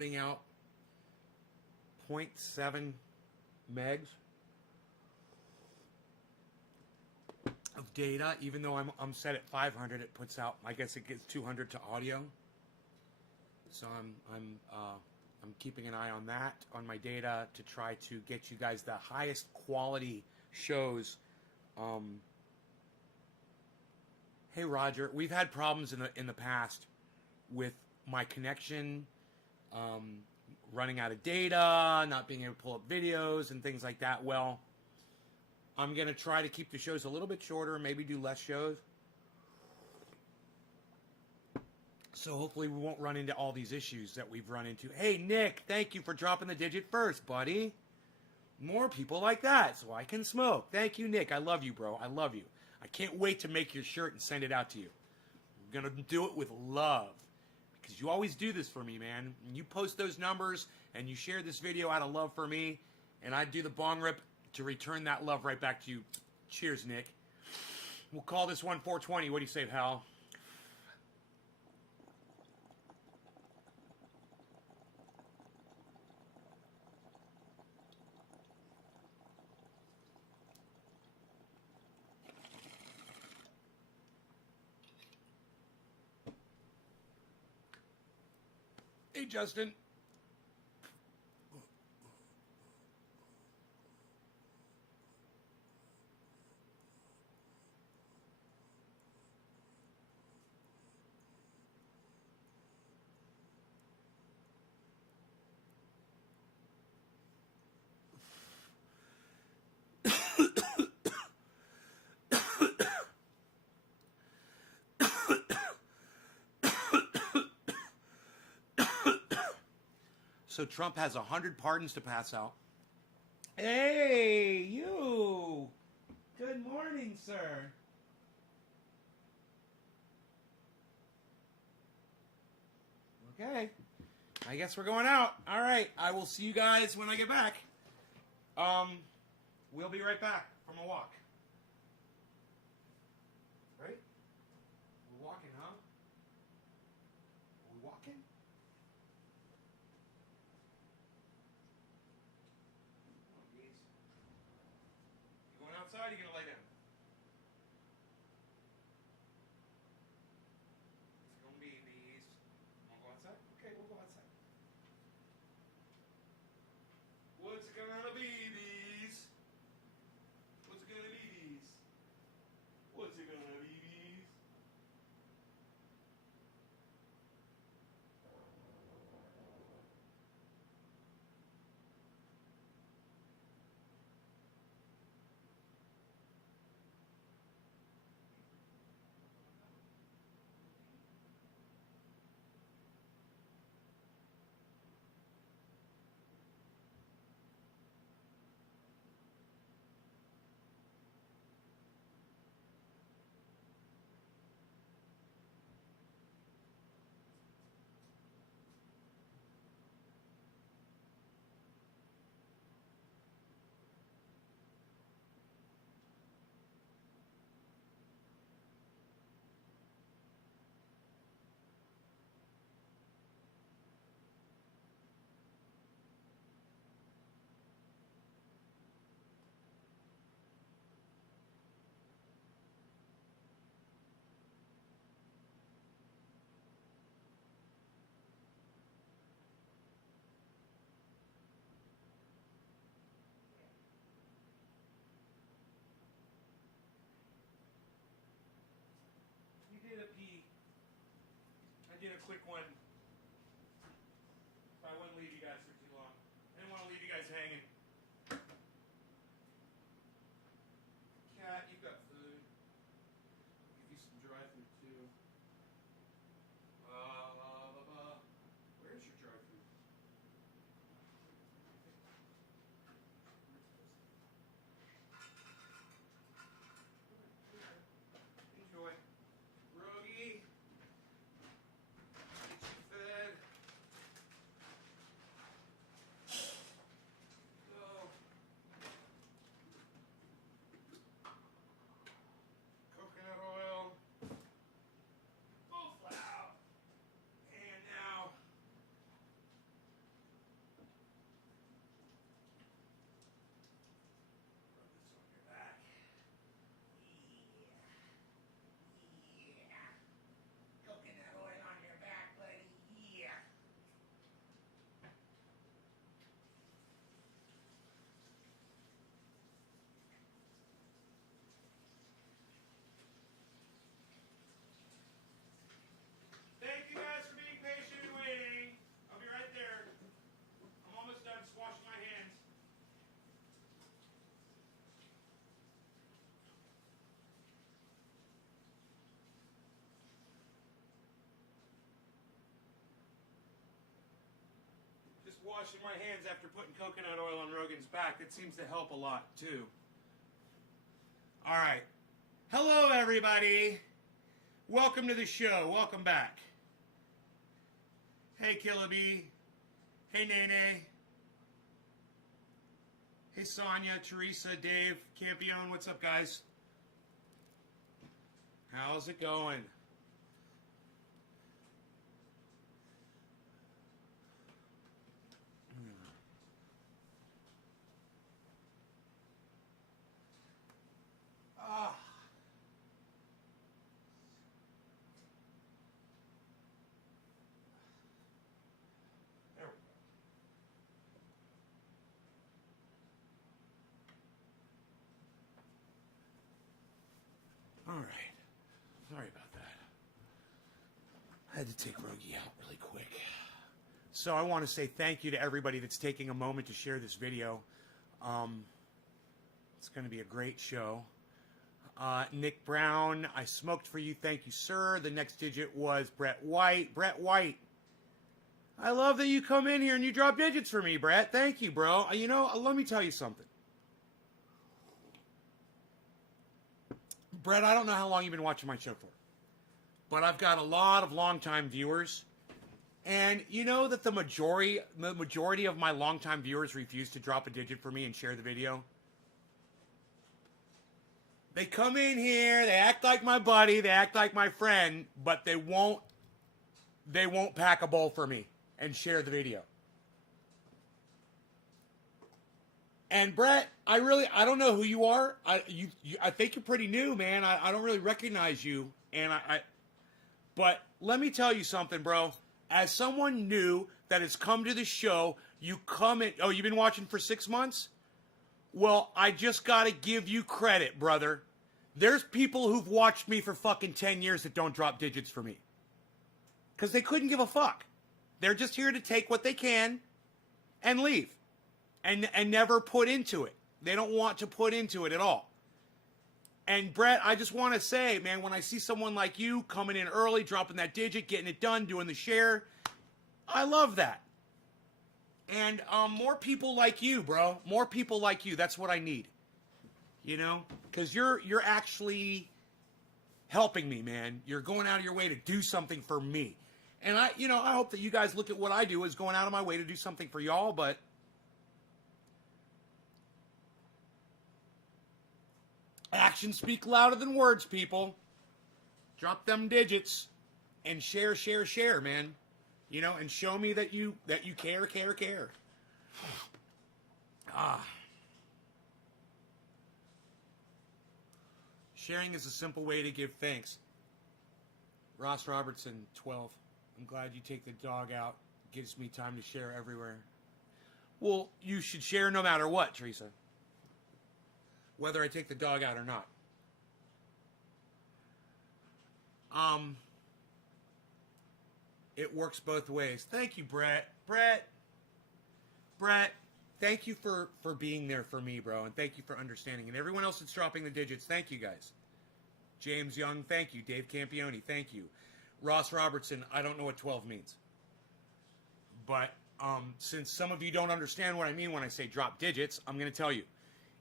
putting out 0.7 megs of data. Even though I'm set at 500, it puts out, I guess it gets 200 to audio. So I'm keeping an eye on that, on my data, to try to get you guys the highest quality shows. Hey Roger, we've had problems in the past with my connection, running out of data, not being able to pull up videos and things like that. Well, I'm gonna try to keep the shows a little bit shorter, maybe do less shows. So hopefully we won't run into all these issues that we've run into. Hey Nick, thank you for dropping the digit first, buddy. More people like that so I can smoke. Thank you, Nick. I love you, bro. I love you. I can't wait to make your shirt and send it out to you. I'm going to do it with love. Because you always do this for me, man. You post those numbers and you share this video out of love for me. And I do the bong rip to return that love right back to you. Cheers, Nick. We'll call this one 420. What do you say, pal? Hey, Justin. So Trump has 100 pardons to pass out. Hey, you. Good morning, sir. Okay. I guess we're going out. All right. I will see you guys when I get back. We'll be right back from a walk. Right? We're walking, huh? Are we walking? You going outside or you going to lay down? It's going to be these. Want to go outside? Okay, we'll go outside. What's it gonna be these? What's it gonna be these? What's it gonna be these? You did a pee. I did a quick one. I wouldn't leave you guys for too long. I didn't want to leave you guys hanging. Cat, you've got food. I'll give you some dry food too. Where's your dry food? Enjoy. Rogie, get you fed. washing my hands after putting coconut oil on Rogan's back. That seems to help a lot, too. All right. Hello, everybody. Welcome to the show. Welcome back. Hey, Killaby. Hey, Nene. Hey, Sonia, Teresa, Dave, Campione. What's up, guys? How's it going? There we go. All right. Sorry about that. I had to take Rogie out really quick. So I want to say thank you to everybody that's taking a moment to share this video. It's going to be a great show. Nick Brown, I smoked for you. Thank you, sir. The next digit was Brett White. Brett White. I love that you come in here and you drop digits for me, Brett. Thank you, bro. You know, let me tell you something. Brett, I don't know how long you've been watching my show for, but I've got a lot of longtime viewers. And you know that the majority of my longtime viewers refuse to drop a digit for me and share the video? They come in here, they act like my buddy, they act like my friend, but they won't pack a bowl for me and share the video. And Brett, I don't know who you are. I think you're pretty new, man. I don't really recognize you. And but let me tell you something, bro. As someone new that has come to the show, you come in. Oh, you've been watching for 6 months? Well, I just got to give you credit, brother. There's people who've watched me for fucking 10 years that don't drop digits for me. Because they couldn't give a fuck. They're just here to take what they can and leave. And never put into it. They don't want to put into it at all. And Brett, I just want to say, man, when I see someone like you coming in early, dropping that digit, getting it done, doing the share, I love that. And more people like you, bro. More people like you. That's what I need. You know? Because you're actually helping me, man. You're going out of your way to do something for me. And I hope that you guys look at what I do as going out of my way to do something for y'all, but actions speak louder than words, people. Drop them digits and share, man. You know, and show me that you care. Sharing is a simple way to give thanks. Ross Robertson, 12. I'm glad you take the dog out. Gives me time to share everywhere. Well, you should share no matter what, Teresa. Whether I take the dog out or not. It works both ways. Thank you, Brett. Brett, thank you for being there for me, bro. And thank you for understanding. And everyone else that's dropping the digits, thank you, guys. James Young, thank you. Dave Campione, thank you. Ross Robertson, I don't know what 12 means. But since some of you don't understand what I mean when I say drop digits, I'm going to tell you.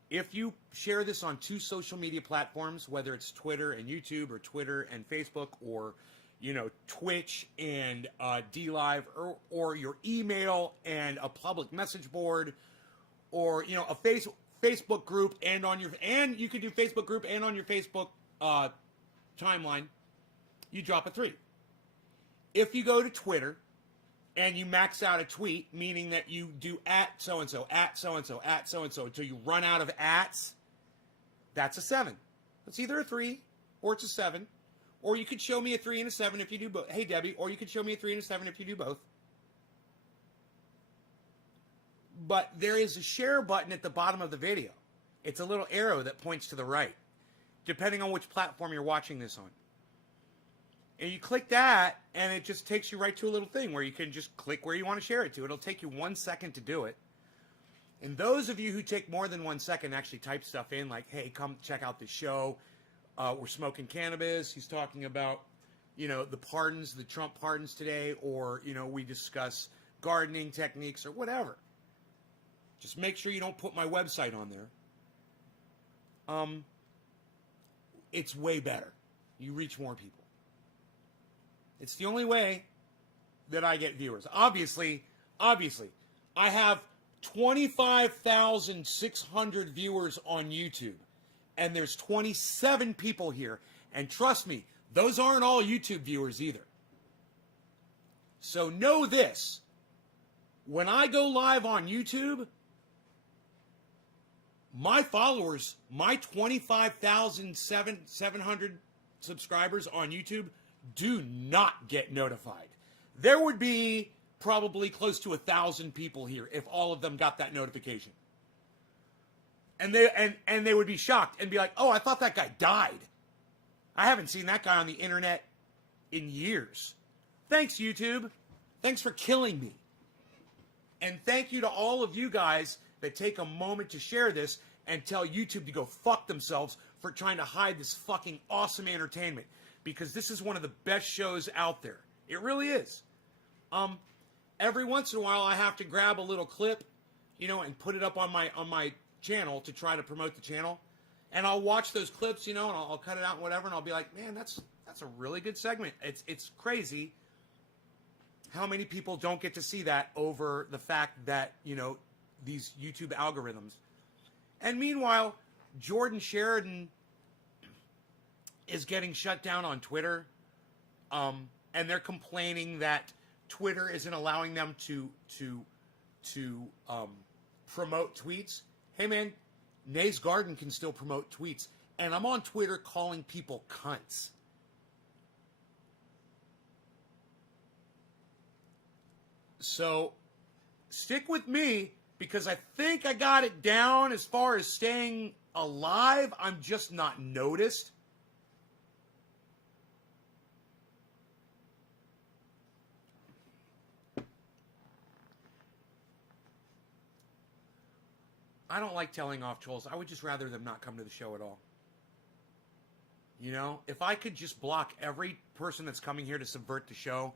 If you share this on 2 social media platforms, whether it's Twitter and YouTube or Twitter and Facebook or, you know, Twitch and DLive or your email and a public message board or, you know, a Facebook group and you could do Facebook group and on your Facebook timeline, you drop a 3. If you go to Twitter and you max out a tweet, meaning that you do at so-and-so, at so-and-so, at so-and-so, until you run out of ats, that's a 7. It's either a 3 or it's a 7. Or you could show me a 3 and a 7 if you do both. Hey, Debbie. Or you could show me a 3 and a 7 if you do both. But there is a share button at the bottom of the video. It's a little arrow that points to the right, depending on which platform you're watching this on. And you click that, and it just takes you right to a little thing where you can just click where you want to share it to. It'll take you 1 second to do it. And those of you who take more than 1 second actually type stuff in, like, hey, come check out the show. We're smoking cannabis. He's talking about, you know, the pardons, the Trump pardons today. Or, you know, we discuss gardening techniques or whatever. Just make sure you don't put my website on there. It's way better. You reach more people. It's the only way that I get viewers. Obviously, I have 25,600 viewers on YouTube, and there's 27 people here. And trust me, those aren't all YouTube viewers either. So know this. When I go live on YouTube, my followers, my 25,700 subscribers on YouTube do not get notified. There would be probably close to 1,000 people here if all of them got that notification. And they would be shocked and be like, "Oh, I thought that guy died. I haven't seen that guy on the internet in years." Thanks, YouTube. Thanks for killing me. And thank you to all of you guys that take a moment to share this and tell YouTube to go fuck themselves for trying to hide this fucking awesome entertainment. Because this is one of the best shows out there. It really is. Every once in a while I have to grab a little clip, and put it up on my channel to try to promote the channel. And I'll watch those clips, and I'll cut it out and whatever, and I'll be like, man, that's a really good segment. It's crazy how many people don't get to see that over the fact that, these YouTube algorithms. And meanwhile, Jordan Sheridan is getting shut down on Twitter. And they're complaining that Twitter isn't allowing them to promote tweets. Hey, man, Nay's Garden can still promote tweets. And I'm on Twitter calling people cunts. So stick with me, because I think I got it down as far as staying alive. I'm just not noticed. I don't like telling off trolls. I would just rather them not come to the show at all. If I could just block every person that's coming here to subvert the show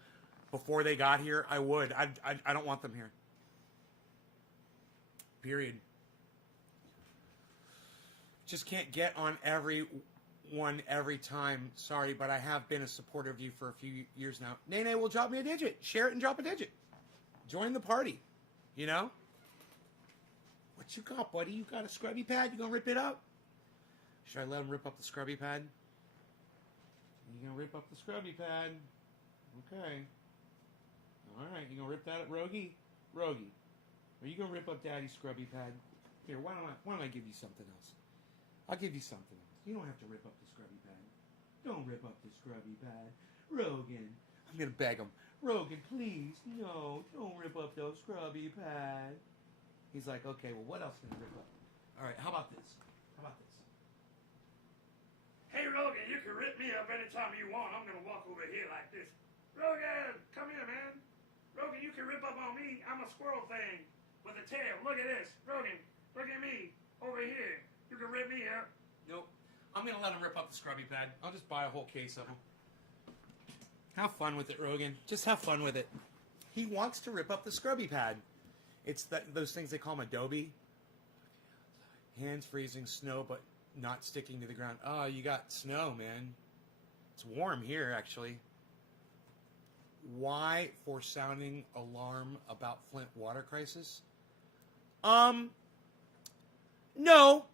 before they got here, I would. I don't want them here. Period. Just can't get on everyone every time. Sorry, but I have been a supporter of you for a few years now. Nene will drop me a digit. Share it and drop a digit. Join the party. What you got, buddy? You got a scrubby pad? You gonna rip it up? Should I let him rip up the scrubby pad? You gonna rip up the scrubby pad? Okay. Alright, you gonna rip that up, Rogie? Rogie, are you gonna rip up Daddy's scrubby pad? Here, why don't I give you something else? I'll give you something else. You don't have to rip up the scrubby pad. Don't rip up the scrubby pad. Rogan. I'm gonna beg him. Rogan, please, no, don't rip up those scrubby pad. He's like, okay, well, what else can I rip up? Alright, how about this? Hey, Rogan, you can rip me up anytime you want. I'm gonna walk over here like this. Rogan, come here, man. Rogan, you can rip up on me. I'm a squirrel thing with a tail. Look at this. Rogan, look at me over here. You can rip me up. Nope. I'm going to let him rip up the scrubby pad. I'll just buy a whole case of them. Have fun with it, Rogan. Just have fun with it. He wants to rip up the scrubby pad. It's those things they call them Adobe. Hands freezing, snow, but not sticking to the ground. Oh, you got snow, man. It's warm here, actually. Why for sounding alarm about Flint water crisis? No,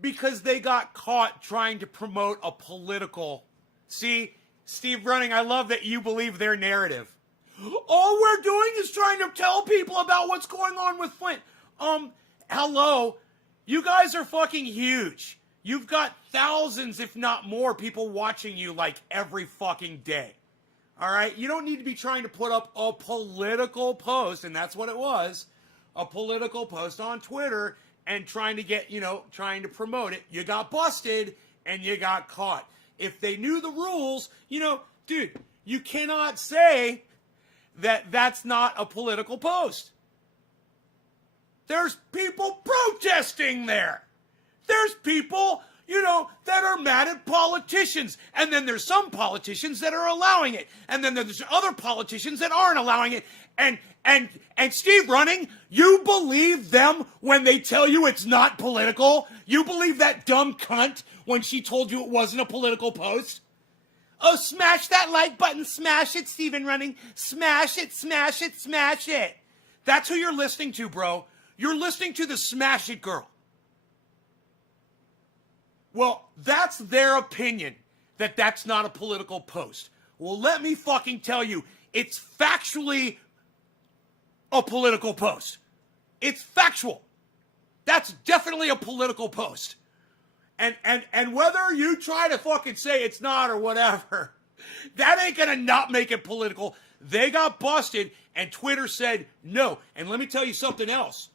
because they got caught trying to promote a political. See, Steve Running, I love that you believe their narrative. All we're doing is trying to tell people about what's going on with Flint. Hello, you guys are fucking huge. You've got thousands, if not more, people watching you like every fucking day. All right, you don't need to be trying to put up a political post, and that's what it was, a political post on Twitter and trying to get, trying to promote it. You got busted and you got caught. If they knew the rules, dude, you cannot say that that's not a political post. There's people protesting there. There's people that are mad at politicians. And then there's some politicians that are allowing it. And then there's other politicians that aren't allowing it. And Steve Running, you believe them when they tell you it's not political? You believe that dumb cunt when she told you it wasn't a political post? Oh, smash that like button. Smash it, Steven Running. Smash it, smash it, smash it. That's who you're listening to, bro. You're listening to the Smash It girl. Well, that's their opinion that that's not a political post. Well, let me fucking tell you, it's factually a political post. It's factual. That's definitely a political post. And whether you try to fucking say it's not or whatever, that ain't gonna not make it political. They got busted and Twitter said no. And let me tell you something else.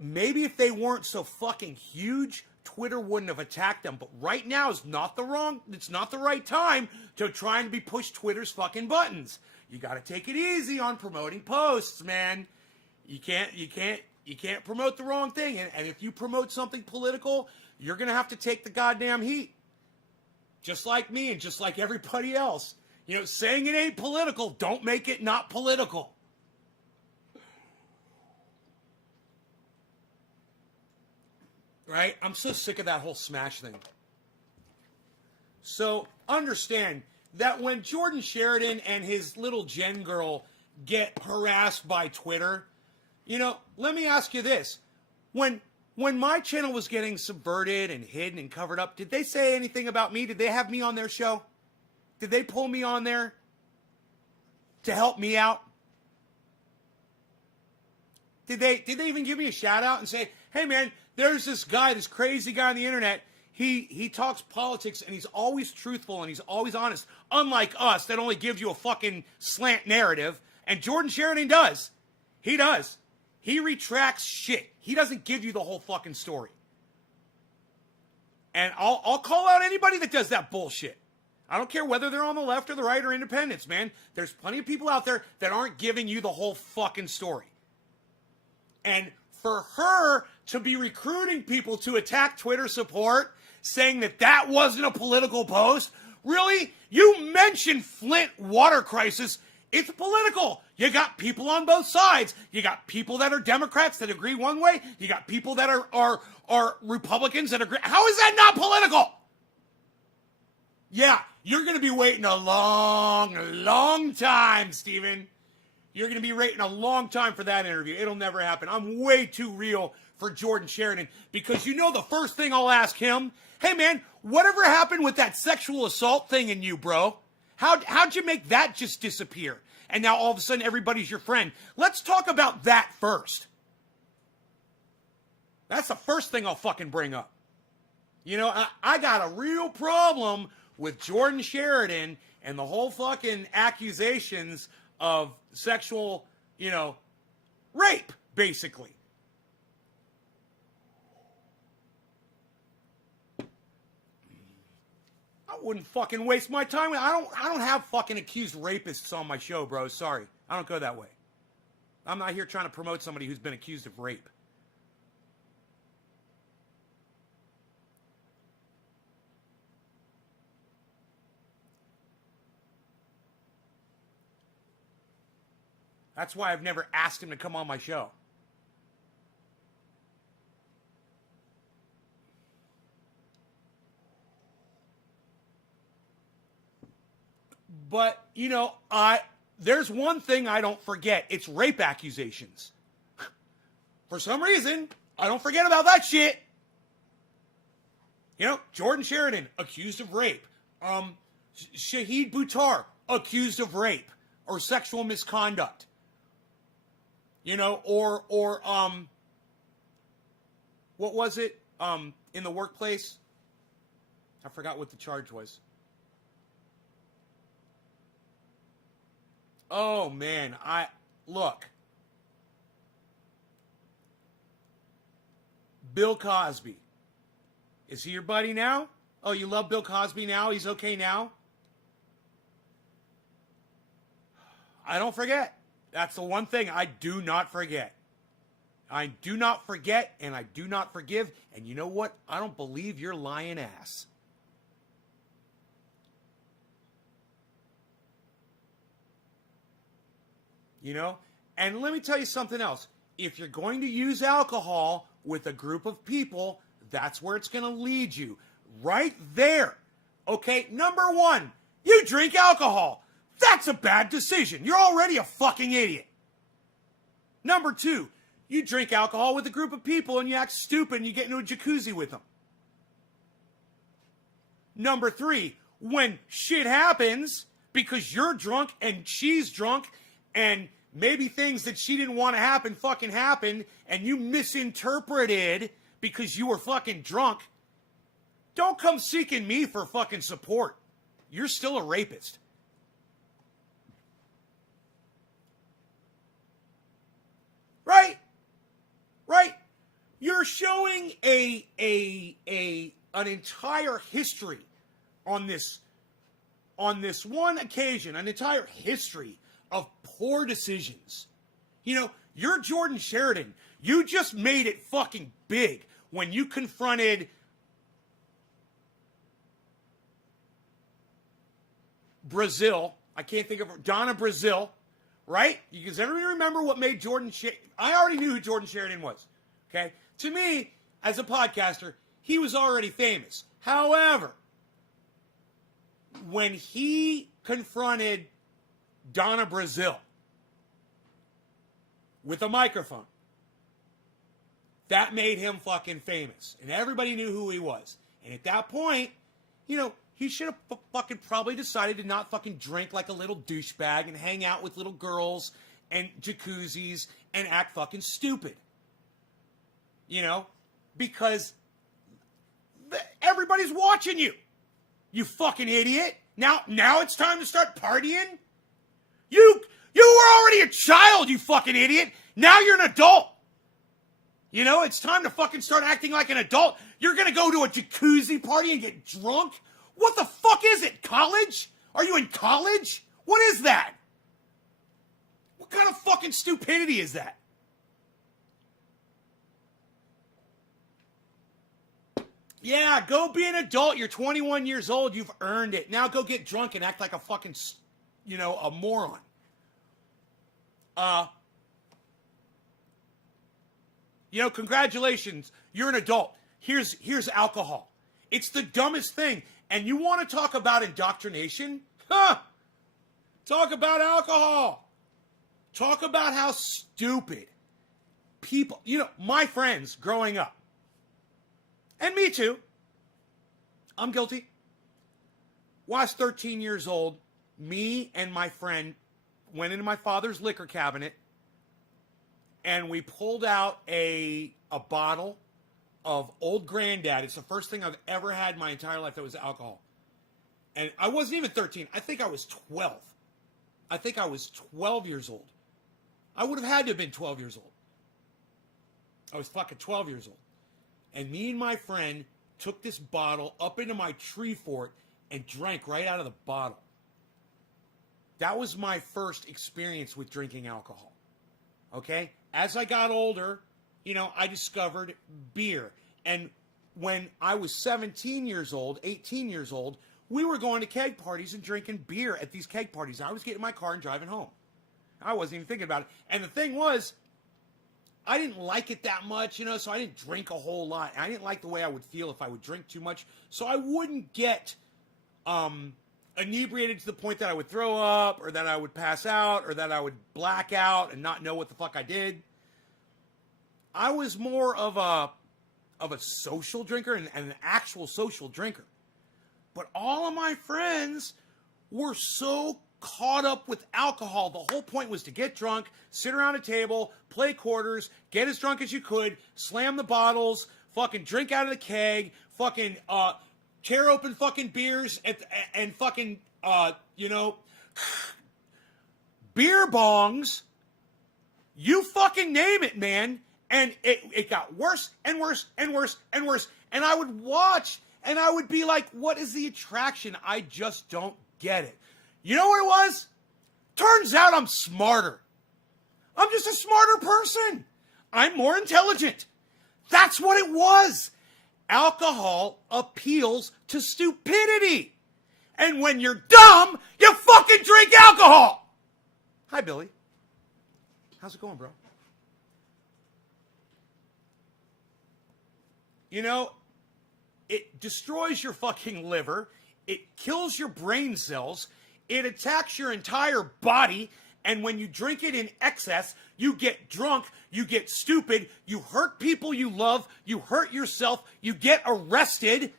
Maybe if they weren't so fucking huge, Twitter wouldn't have attacked them. But right now is not the right time to try and be push Twitter's fucking buttons. You got to take it easy on promoting posts, man. You can't promote the wrong thing. And if you promote something political, you're going to have to take the goddamn heat. Just like me and just like everybody else. Saying it ain't political, don't make it not political. Right? I'm so sick of that whole Smash thing. So understand that when Jordan Sheridan and his little Jen girl get harassed by Twitter, let me ask you this. When my channel was getting subverted and hidden and covered up, did they say anything about me? Did they have me on their show? Did they pull me on there to help me out? Did they even give me a shout out and say, hey man, there's this guy, this crazy guy on the internet. He talks politics and he's always truthful and he's always honest. Unlike us that only gives you a fucking slant narrative. And Jordan Sheridan does. He does. He retracts shit. He doesn't give you the whole fucking story. And I'll call out anybody that does that bullshit. I don't care whether they're on the left or the right or independents, man. There's plenty of people out there that aren't giving you the whole fucking story. And for her to be recruiting people to attack Twitter support, saying that wasn't a political post, really? You mentioned Flint water crisis. It's political. You got people on both sides. You got people that are Democrats that agree one way. You got people that are Republicans that agree. How is that not political? Yeah, you're going to be waiting a long, long time, Steven. You're going to be waiting a long time for that interview. It'll never happen. I'm way too real for Jordan Sheridan because the first thing I'll ask him, hey man, whatever happened with that sexual assault thing in you, bro? How'd you make that just disappear? And now all of a sudden everybody's your friend. Let's talk about that first. That's the first thing I'll fucking bring up. I got a real problem with Jordan Sheridan and the whole fucking accusations of sexual, rape, basically. I wouldn't fucking waste my time. I don't have fucking accused rapists on my show, bro. Sorry. I don't go that way. I'm not here trying to promote somebody who's been accused of rape. That's why I've never asked him to come on my show. But, there's one thing I don't forget. It's rape accusations. For some reason, I don't forget about that shit. Jordan Sheridan, accused of rape. Shahid Buttar, accused of rape or sexual misconduct. Or what was it? In the workplace? I forgot what the charge was. Oh man, look. Bill Cosby. Is he your buddy now? Oh, you love Bill Cosby now? He's okay now? I don't forget. That's the one thing I do not forget. I do not forget, and I do not forgive. And you know what? I don't believe your lying ass. You know? And let me tell you something else. If you're going to use alcohol with a group of people, that's where it's going to lead you. Right there. Okay? Number one, you drink alcohol. That's a bad decision. You're already a fucking idiot. Number two, you drink alcohol with a group of people and you act stupid and you get into a jacuzzi with them. Number three, when shit happens because you're drunk and she's drunk and maybe things that she didn't want to happen fucking happened and you misinterpreted because you were fucking drunk, don't come seeking me for fucking support. You're still a rapist. Right? Right? You're showing an entire history on this one occasion, an entire history of poor decisions. You know, you're Jordan Sheridan. You just made it fucking big when you confronted Brazil. I can't think of her. Donna Brazil. Right? Does everybody remember what made Jordan Sheridan? I already knew who Jordan Sheridan was. Okay? To me, as a podcaster, he was already famous. However, when he confronted Donna Brazil with a microphone, that made him fucking famous. And everybody knew who he was. And at that point, you know, he should have fucking probably decided to not fucking drink like a little douchebag and hang out with little girls and jacuzzis and act fucking stupid. You know? Because everybody's watching you. You fucking idiot. Now it's time to start partying? You were already a child, you fucking idiot. Now you're an adult. You know, it's time to fucking start acting like an adult. You're gonna go to a jacuzzi party and get drunk? What the fuck is it? College? Are you in college? What is that? What kind of fucking stupidity is that? Yeah, go be an adult. You're 21 years old. You've earned it. Now go get drunk and act like a fucking, you know, a moron. You know, congratulations. You're an adult. Here's alcohol. It's the dumbest thing. And you want to talk about indoctrination? Huh? Talk about alcohol. Talk about how stupid people, you know, my friends growing up, and me too, I'm guilty. When I was 13 years old, me and my friend went into my father's liquor cabinet and we pulled out a bottle of Old Granddad. It's the first thing I've ever had in my entire life that was alcohol. And I wasn't even 13. I think I was 12. I think I was 12 years old. I would have had to have been 12 years old. I was fucking 12 years old. And me and my friend took this bottle up into my tree fort and drank right out of the bottle. That was my first experience with drinking alcohol. Okay? As I got older, you know, I discovered beer. And when I was 17 years old, 18 years old, we were going to keg parties and drinking beer at these keg parties. I was getting in my car and driving home. I wasn't even thinking about it. And the thing was, I didn't like it that much, you know, so I didn't drink a whole lot. I didn't like the way I would feel if I would drink too much. So I wouldn't get inebriated to the point that I would throw up or that I would pass out or that I would black out and not know what the fuck I did. I was more of a social drinker and an actual social drinker. But all of my friends were so caught up with alcohol. The whole point was to get drunk, sit around a table, play quarters, get as drunk as you could, slam the bottles, fucking drink out of the keg, fucking tear open fucking beers and fucking, you know, beer bongs. You fucking name it, man. And it got worse and worse and worse and worse. And I would watch and I would be like, what is the attraction? I just don't get it. You know what it was? Turns out I'm smarter. I'm just a smarter person. I'm more intelligent. That's what it was. Alcohol appeals to stupidity. And when you're dumb, you fucking drink alcohol. Hi, Billy. How's it going, bro? You know, it destroys your fucking liver. It kills your brain cells. It attacks your entire body. And when you drink it in excess, you get drunk, you get stupid, you hurt people you love, you hurt yourself, you get arrested.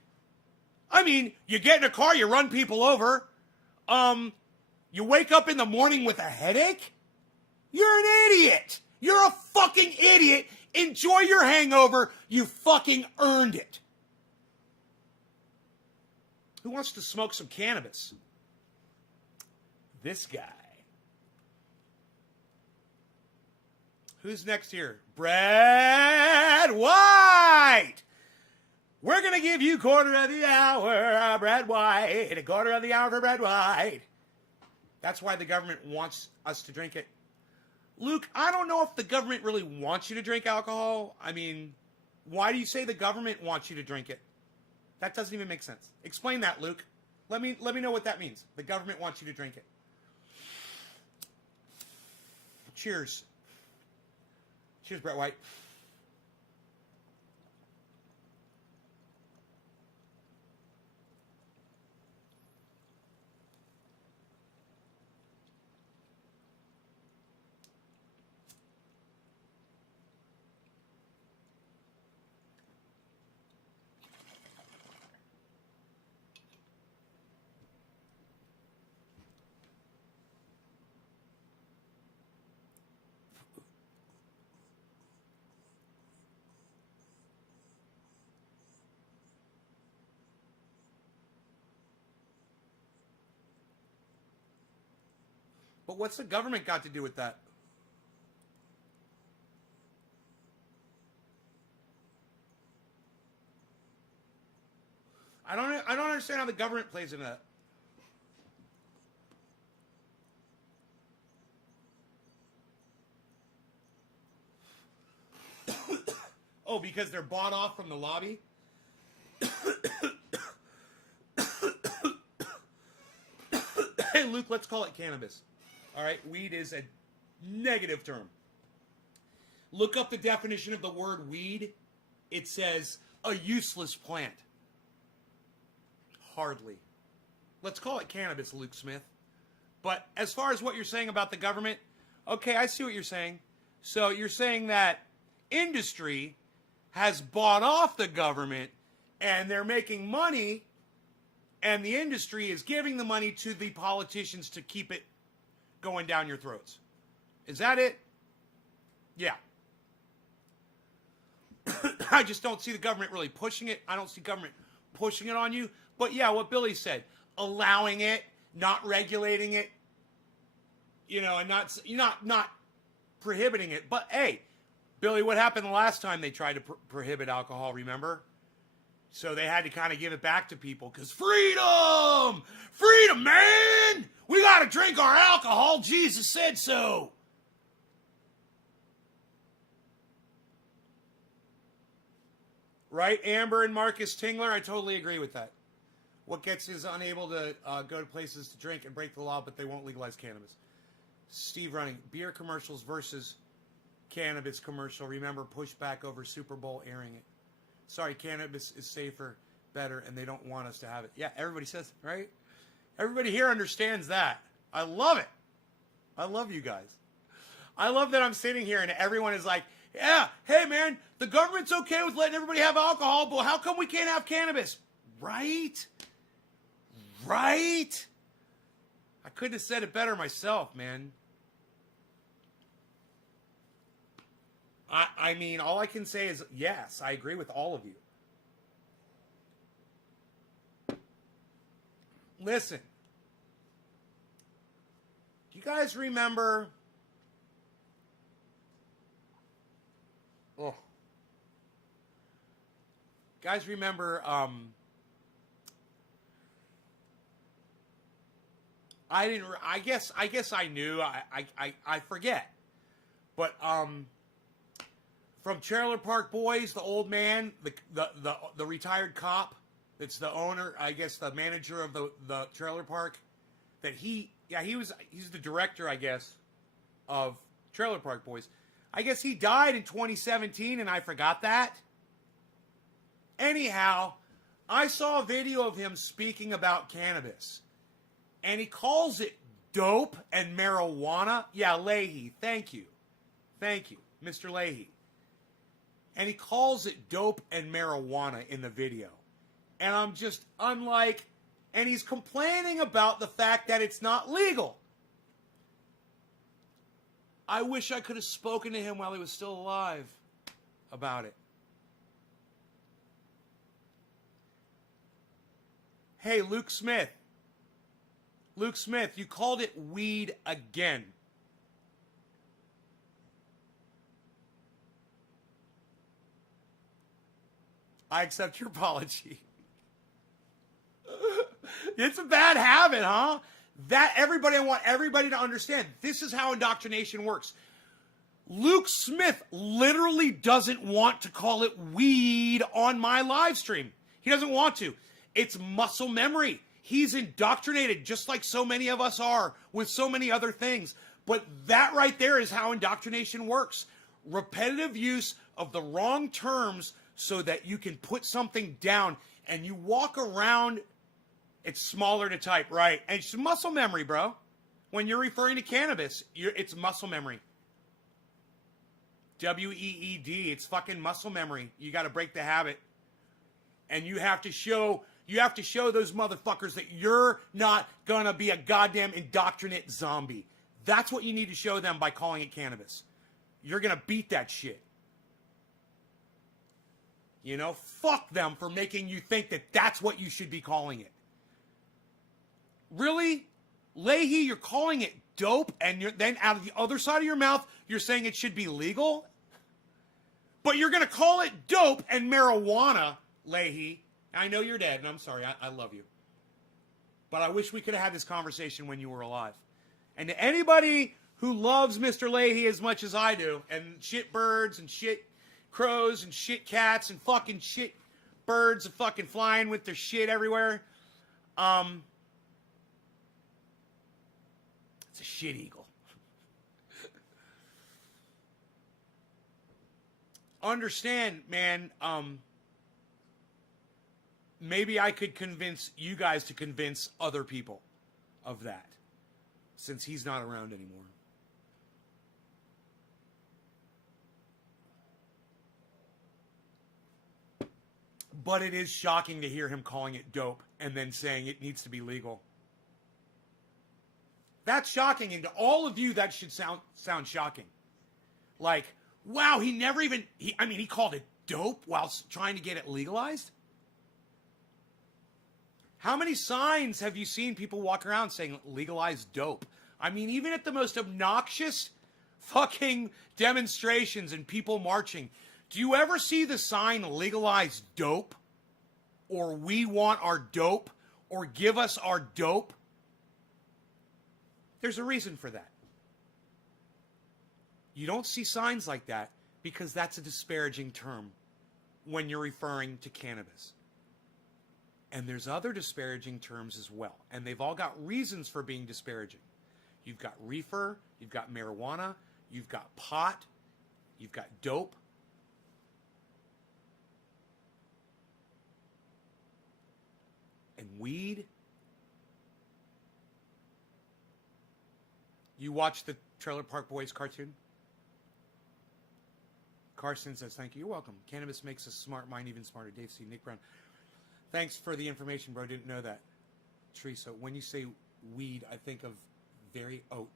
I mean, you get in a car, you run people over. You wake up in the morning with a headache? You're an idiot. You're a fucking idiot. Enjoy your hangover. You fucking earned it. Who wants to smoke some cannabis? This guy. Who's next here? Brad White. We're going to give you quarter of the hour, Brad White. A quarter of the hour for Brad White. That's why the government wants us to drink it. Luke, I don't know if the government really wants you to drink alcohol. I mean, why do you say the government wants you to drink it? That doesn't even make sense. Explain that, Luke. Let me know what that means. The government wants you to drink it. Cheers. Cheers, Brett White. But what's the government got to do with that? I don't understand how the government plays into that. Oh, because they're bought off from the lobby? Hey, Luke, let's call it cannabis. All right, weed is a negative term. Look up the definition of the word weed. It says a useless plant. Hardly. Let's call it cannabis, Luke Smith. But as far as what you're saying about the government, okay, I see what you're saying. So you're saying that industry has bought off the government and they're making money, and the industry is giving the money to the politicians to keep it going down your throats. Is that it? Yeah. I just don't see the government really pushing it. I don't see government pushing it on you. But yeah, what Billy said, allowing it, not regulating it, you know, and not prohibiting it. But hey, Billy, what happened the last time they tried to prohibit alcohol, remember? So they had to kind of give it back to people because freedom! Freedom, man! We got to drink our alcohol. Jesus said so. Right, Amber and Marcus Tingler? I totally agree with that. What gets is unable to go to places to drink and break the law, but they won't legalize cannabis. Steve Running, beer commercials versus cannabis commercial. Remember, pushback over Super Bowl airing it. Sorry, cannabis is safer, better, and they don't want us to have it. Yeah, everybody says, right? Everybody here understands that. I love it. I love you guys. I love that I'm sitting here and everyone is like, yeah, hey, man, the government's okay with letting everybody have alcohol, but how come we can't have cannabis? Right? Right? I couldn't have said it better myself, man. I mean, all I can say is, yes, I agree with all of you. Listen. Do you guys remember... Oh. Guys remember, I guess I knew, I forget. But, from Trailer Park Boys, the old man, the retired cop that's the owner, I guess the manager of the trailer park, that he's the director, I guess, of Trailer Park Boys. I guess he died in 2017 and I forgot that. Anyhow, I saw a video of him speaking about cannabis. And he calls it dope and marijuana. Yeah, Leahy, thank you. Thank you, Mr. Leahy. And he calls it dope and marijuana in the video. And I'm like, and he's complaining about the fact that it's not legal. I wish I could have spoken to him while he was still alive about it. Hey, Luke Smith. Luke Smith, you called it weed again. I accept your apology. It's a bad habit, huh? I want everybody to understand. This is how indoctrination works. Luke Smith literally doesn't want to call it weed on my live stream. He doesn't want to. It's muscle memory. He's indoctrinated just like so many of us are with so many other things. But that right there is how indoctrination works. Repetitive use of the wrong terms so that you can put something down and you walk around. It's smaller to type, right? And it's muscle memory, bro. When you're referring to cannabis, it's muscle memory. WEED, it's fucking muscle memory. You got to break the habit. And you have to show those motherfuckers that you're not gonna be a goddamn indoctrinate zombie. That's what you need to show them by calling it cannabis. You're gonna beat that shit. You know, fuck them for making you think that that's what you should be calling it. Really? Leahy, you're calling it dope, and then out of the other side of your mouth, you're saying it should be legal? But you're gonna call it dope and marijuana, Leahy. I know you're dead, and I'm sorry. I love you. But I wish we could have had this conversation when you were alive. And to anybody who loves Mr. Leahy as much as I do, and shit birds and shit crows and shit cats and fucking shit birds fucking flying with their shit everywhere, it's a shit eagle. Understand, man, maybe I could convince you guys to convince other people of that, since he's not around anymore. But it is shocking to hear him calling it dope and then saying it needs to be legal. That's shocking, and to all of you, that should sound shocking. Like, wow, he called it dope while trying to get it legalized? How many signs have you seen people walk around saying legalize dope? I mean, even at the most obnoxious fucking demonstrations and people marching, do you ever see the sign legalize dope? Or we want our dope? Or give us our dope? There's a reason for that. You don't see signs like that because that's a disparaging term when you're referring to cannabis. And there's other disparaging terms as well. And they've all got reasons for being disparaging. You've got reefer, you've got marijuana, you've got pot, you've got dope. And weed. You watch the Trailer Park Boys cartoon? Carson says, thank you. You're welcome. Cannabis makes a smart mind even smarter. Dave C. Nick Brown. Thanks for the information, bro. Didn't know that. Teresa, when you say weed, I think of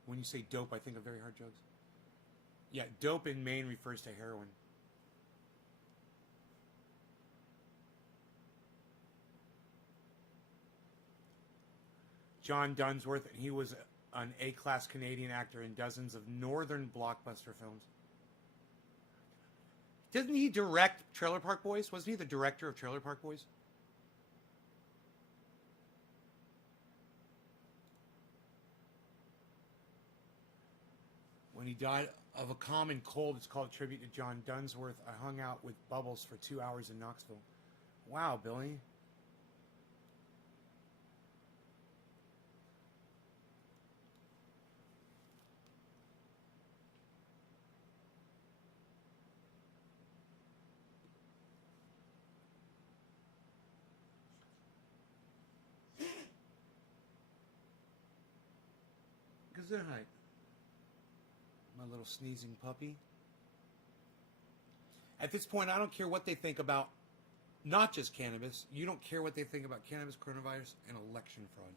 when you say dope, I think of very hard drugs. Yeah, dope in Maine refers to heroin. John Dunsworth, and he was an A-class Canadian actor in dozens of northern blockbuster films. Didn't he direct Trailer Park Boys? Wasn't he the director of Trailer Park Boys? When he died, of a common cold. It's called Tribute to John Dunsworth. I hung out with Bubbles for 2 hours in Knoxville. Wow, Billy. Gesundheit. My little sneezing puppy. At this point, I don't care what they think about not just cannabis. You don't care what they think about cannabis, coronavirus, and election fraud.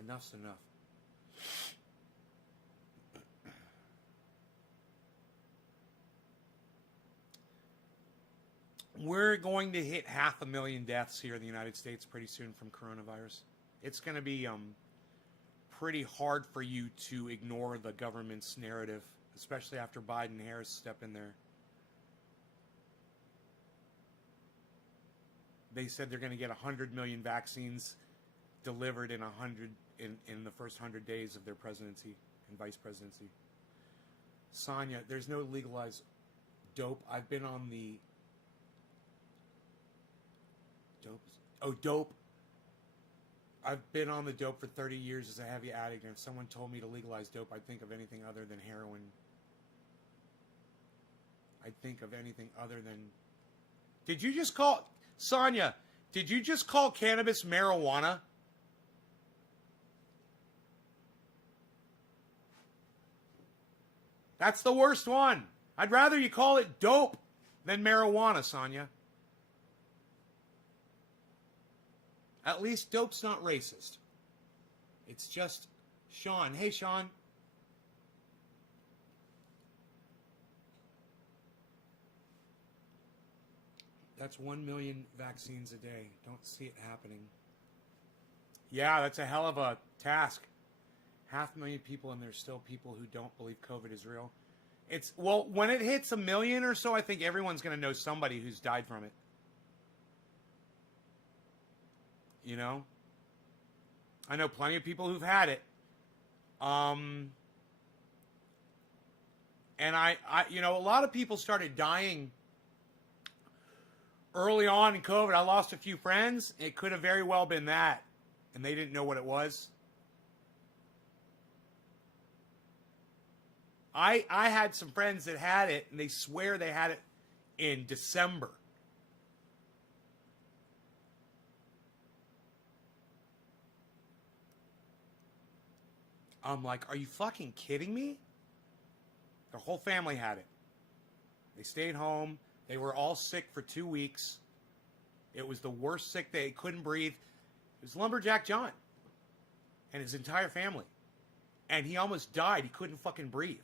Enough's enough. We're going to hit 500,000 deaths here in the United States pretty soon from coronavirus. It's going to be pretty hard for you to ignore the government's narrative, especially after Biden and Harris step in there. They said they're going to get 100 million vaccines delivered in the first 100 days of their presidency and vice presidency. Sonia, there's no legalized dope. I've been on the dope. I've been on the dope for 30 years as a heavy addict, and if someone told me to legalize dope, I'd think of anything other than heroin. I'd think of anything other than... Did you just call... Sonia, did you just call cannabis marijuana? That's the worst one. I'd rather you call it dope than marijuana, Sonia. At least dope's not racist. It's just Sean. Hey, Sean. That's 1 million vaccines a day. Don't see it happening. Yeah, that's a hell of a task. 500,000 people, and there's still people who don't believe COVID is real. Well, when it hits 1 million or so, I think everyone's going to know somebody who's died from it. You know? I know plenty of people who've had it. And I a lot of people started dying early on in COVID. I lost a few friends. It could have very well been that. And they didn't know what it was. I had some friends that had it, and they swear they had it in December. I'm like, are you fucking kidding me? Their whole family had it. They stayed home. They were all sick for 2 weeks. It was the worst sick. They couldn't breathe. It was Lumberjack John and his entire family. And he almost died. He couldn't fucking breathe.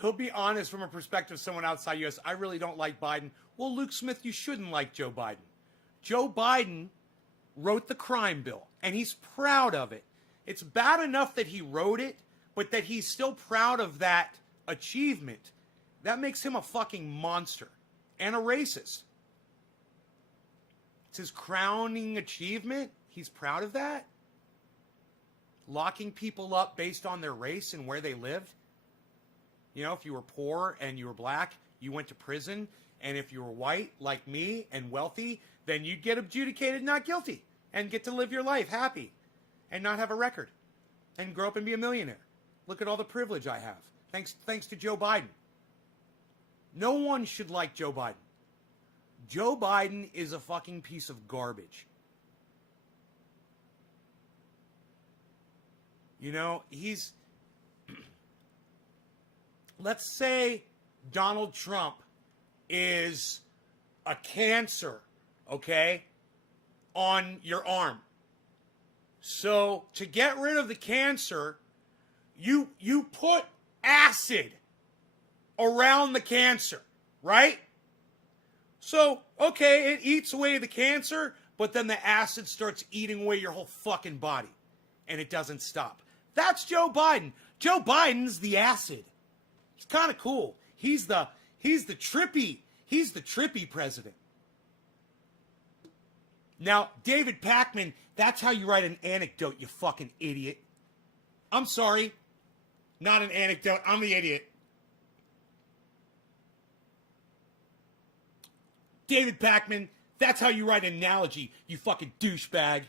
He'll be honest from a perspective of someone outside U.S. I really don't like Biden. Well, Luke Smith, you shouldn't like Joe Biden. Joe Biden wrote the crime bill, and he's proud of it. It's bad enough that he wrote it, but that he's still proud of that achievement. That makes him a fucking monster and a racist. It's his crowning achievement. He's proud of that. Locking people up based on their race and where they lived. You know, if you were poor and you were black, you went to prison. And if you were white, like me, and wealthy, then you'd get adjudicated not guilty and get to live your life happy and not have a record and grow up and be a millionaire. Look at all the privilege I have. Thanks to Joe Biden. No one should like Joe Biden. Joe Biden is a fucking piece of garbage. You know, he's... Let's say Donald Trump is a cancer, okay, on your arm. So to get rid of the cancer, you put acid around the cancer, right? So, okay, it eats away the cancer, but then the acid starts eating away your whole fucking body, and it doesn't stop. That's Joe Biden. Joe Biden's the acid. It's kind of cool. He's the trippy president. Now, David Pakman, that's how you write an anecdote, you fucking idiot. I'm sorry. Not an anecdote. I'm the idiot. David Pakman, that's how you write an analogy, you fucking douchebag.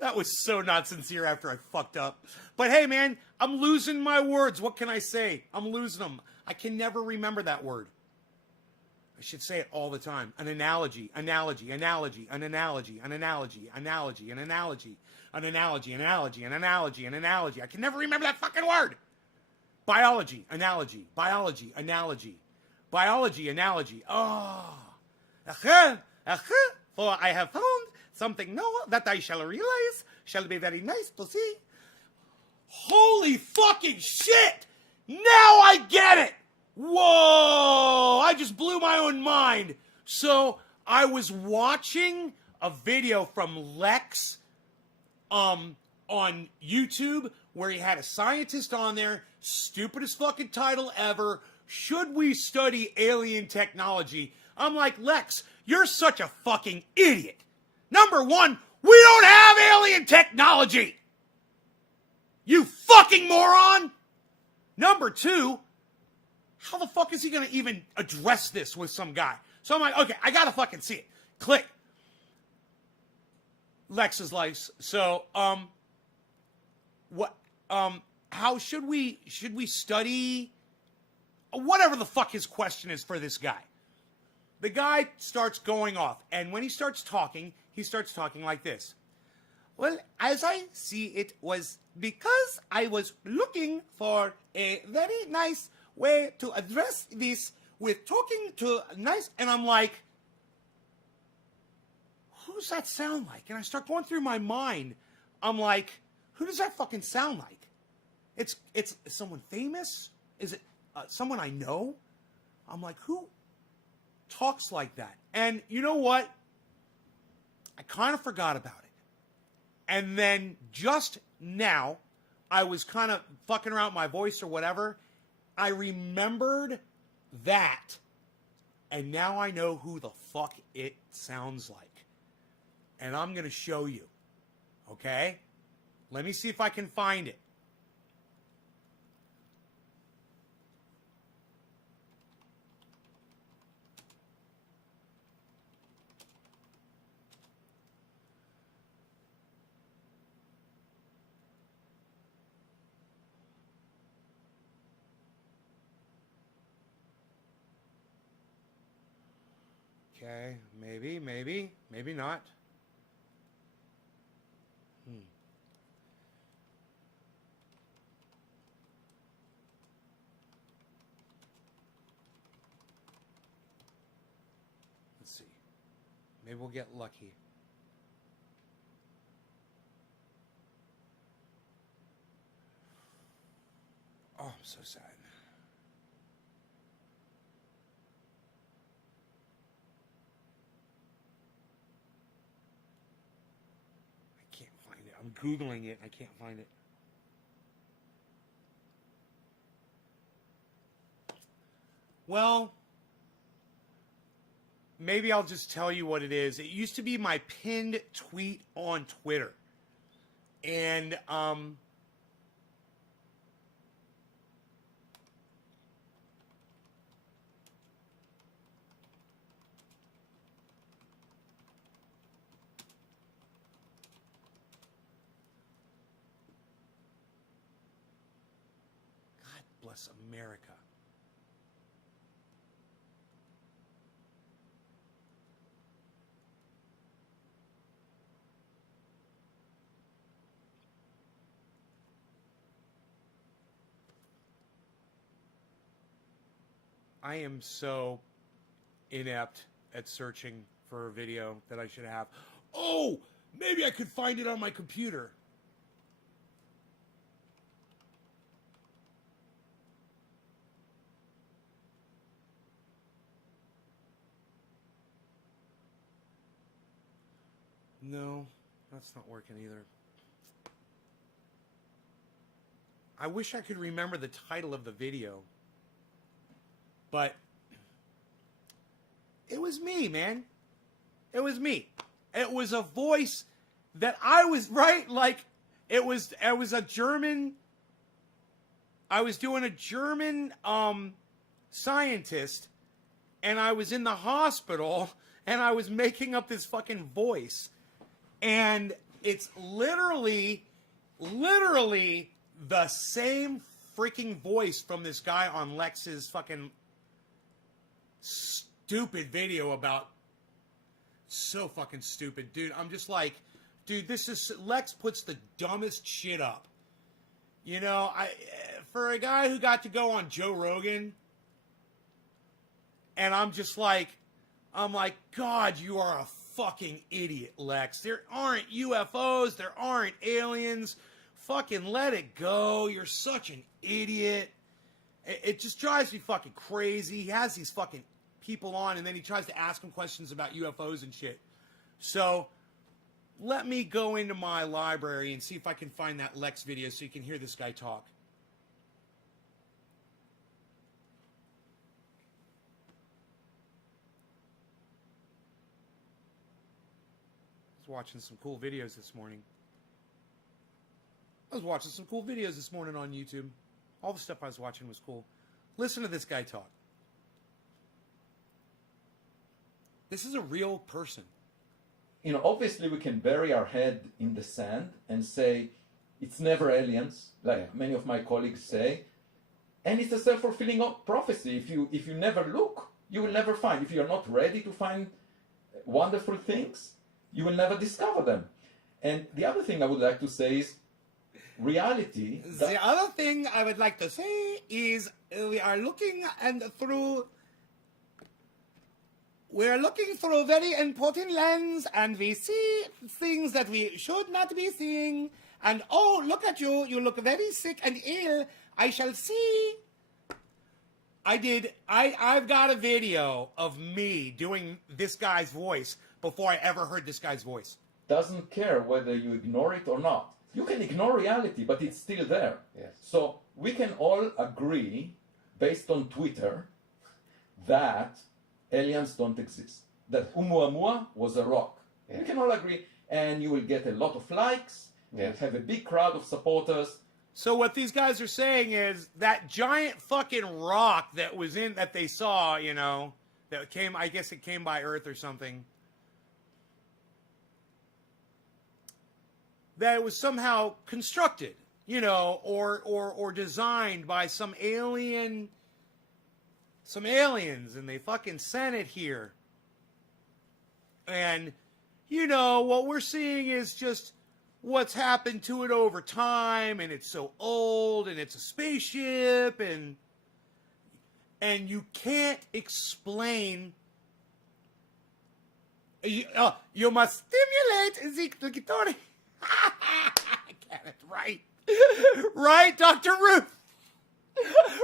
That was so not sincere after I fucked up. But hey, man, I'm losing my words. What can I say? I'm losing them. I can never remember that word. I should say it all the time. An analogy, analogy, analogy, an analogy, an analogy, analogy, an analogy, an analogy, an analogy, an analogy, an analogy. I can never remember that fucking word. Biology, analogy, biology, analogy, biology, analogy. Oh. For I have found something new that I shall realize shall be very nice to see. Holy fucking shit! Now I get it! Whoa! I just blew my own mind. So I was watching a video from Lex on YouTube where he had a scientist on there, stupidest fucking title ever. Should we study alien technology? I'm like, Lex, you're such a fucking idiot. Number one, we don't have alien technology. You fucking moron. Number two, how the fuck is he going to even address this with some guy? So I'm like, okay, I got to fucking see it. Click. Lex's life. So, how should we study whatever the fuck his question is for this guy? The guy starts going off, and when he starts talking like this. Well, as I see it was because I was looking for a very nice way to address this with talking to nice, and I'm like, who does that sound like? And I start going through my mind. I'm like, who does that fucking sound like? It's someone famous? Is it someone I know? I'm like, who talks like that? And you know what? I kind of forgot about it. And then just now, I was kind of fucking around with my voice or whatever. I remembered that. And now I know who the fuck it sounds like. And I'm going to show you. Okay? Let me see if I can find it. Okay, maybe not. Let's see. Maybe we'll get lucky. Oh, I'm so sad. I'm Googling it. I can't find it. Well, maybe I'll just tell you what it is. It used to be my pinned tweet on Twitter. And, God bless America. I am so inept at searching for a video that I should have. Oh, maybe I could find it on my computer. No, that's not working either. I wish I could remember the title of the video. But it was me, man. It was me. It was a voice that I was, right? Like, it was a German, I was doing a German scientist, and I was in the hospital, and I was making up this fucking voice. And it's literally the same freaking voice from this guy on Lex's fucking stupid video about, so fucking stupid, dude. I'm just like, dude, this is, Lex puts the dumbest shit up. You know, for a guy who got to go on Joe Rogan, and I'm like, God, you are a fucking idiot, Lex. There aren't UFOs, there aren't aliens. Fucking let it go. You're such an idiot. It just drives me fucking crazy. He has these fucking people on, and then he tries to ask them questions about UFOs and shit. So let me go into my library and see if I can find that Lex video so you can hear this guy talk. I was watching some cool videos this morning. on YouTube. All the stuff I was watching was cool. Listen to this guy talk. This is a real person. You know, obviously we can bury our head in the sand and say it's never aliens, like many of my colleagues say, and it's a self-fulfilling prophecy. If you never look, you will never find. If you're not ready to find wonderful things, you will never discover them. And the other thing I would like to say is reality. The other thing I would like to say is we are looking through a very important lens, and we see things that we should not be seeing. And oh, look at you. You look very sick and ill. I shall see. I've got a video of me doing this guy's voice before I ever heard this guy's voice. Doesn't care whether you ignore it or not. You can ignore reality, but it's still there. Yes. So we can all agree, based on Twitter, that aliens don't exist. That Oumuamua was a rock. Yeah. We can all agree, and you will get a lot of likes. Yes. You'll have a big crowd of supporters. So what these guys are saying is that giant fucking rock that they saw, you know, that came, I guess it came by Earth or something, that it was somehow constructed, you know, or designed by some aliens, and they fucking sent it here. And, you know, what we're seeing is just what's happened to it over time, and it's so old, and it's a spaceship, and you can't explain. You must stimulate the clitoris. Get it right. Right, Dr. Ruth?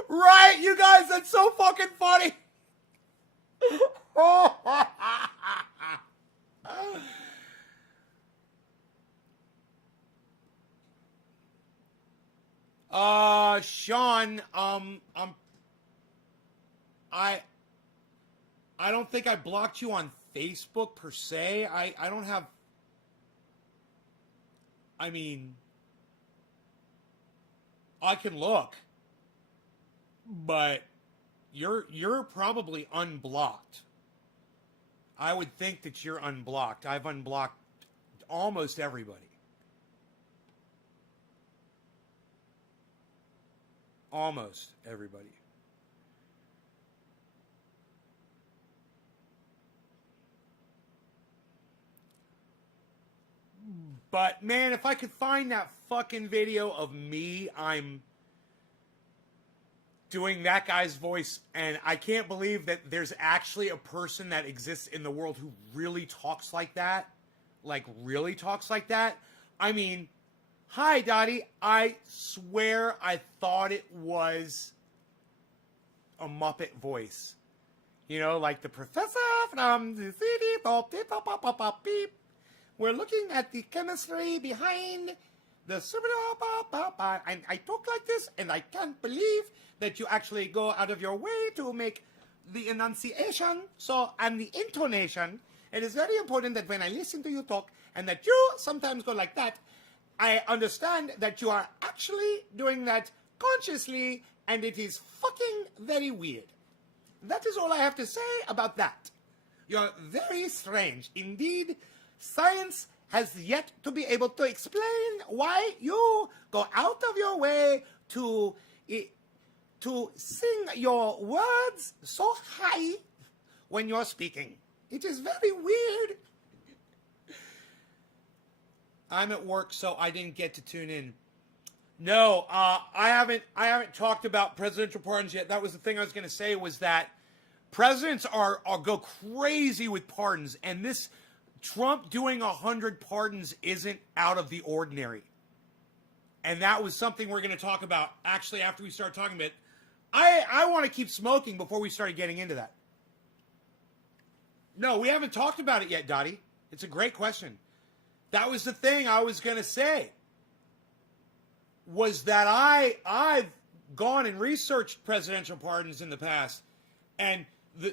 Right, you guys, that's so fucking funny. Sean, I don't think I blocked you on Facebook per se. I don't have, I mean, I can look, but you're probably unblocked. I would think that you're unblocked. I've unblocked almost everybody. Almost everybody. But man, if I could find that fucking video of me, I'm doing that guy's voice, and I can't believe that there's actually a person that exists in the world who really talks like that. Like, really talks like that. I mean, hi, Dottie. I swear I thought it was a Muppet voice. You know, like the professor from the city. Bop, beep, bop, bop, bop, bop, beep. We're looking at the chemistry behind the super. And I talk like this, and I can't believe that you actually go out of your way to make the enunciation, and the intonation, It is very important that when I listen to you talk and that you sometimes go like that, I understand that you are actually doing that consciously, and it is fucking very weird. That is all I have to say about that. You're very strange. Indeed, science has yet to be able to explain why you go out of your way to sing your words so high when you're speaking. It is very weird. I'm at work, so I didn't get to tune in. No, I haven't talked about presidential pardons yet. That was the thing I was going to say, was that presidents are go crazy with pardons, and this Trump doing 100 pardons isn't out of the ordinary. And that was something we're going to talk about actually after we start talking about it. I want to keep smoking before we started getting into that. No, we haven't talked about it yet, Dottie. It's a great question. That was the thing I was going to say, was that I've gone and researched presidential pardons in the past, and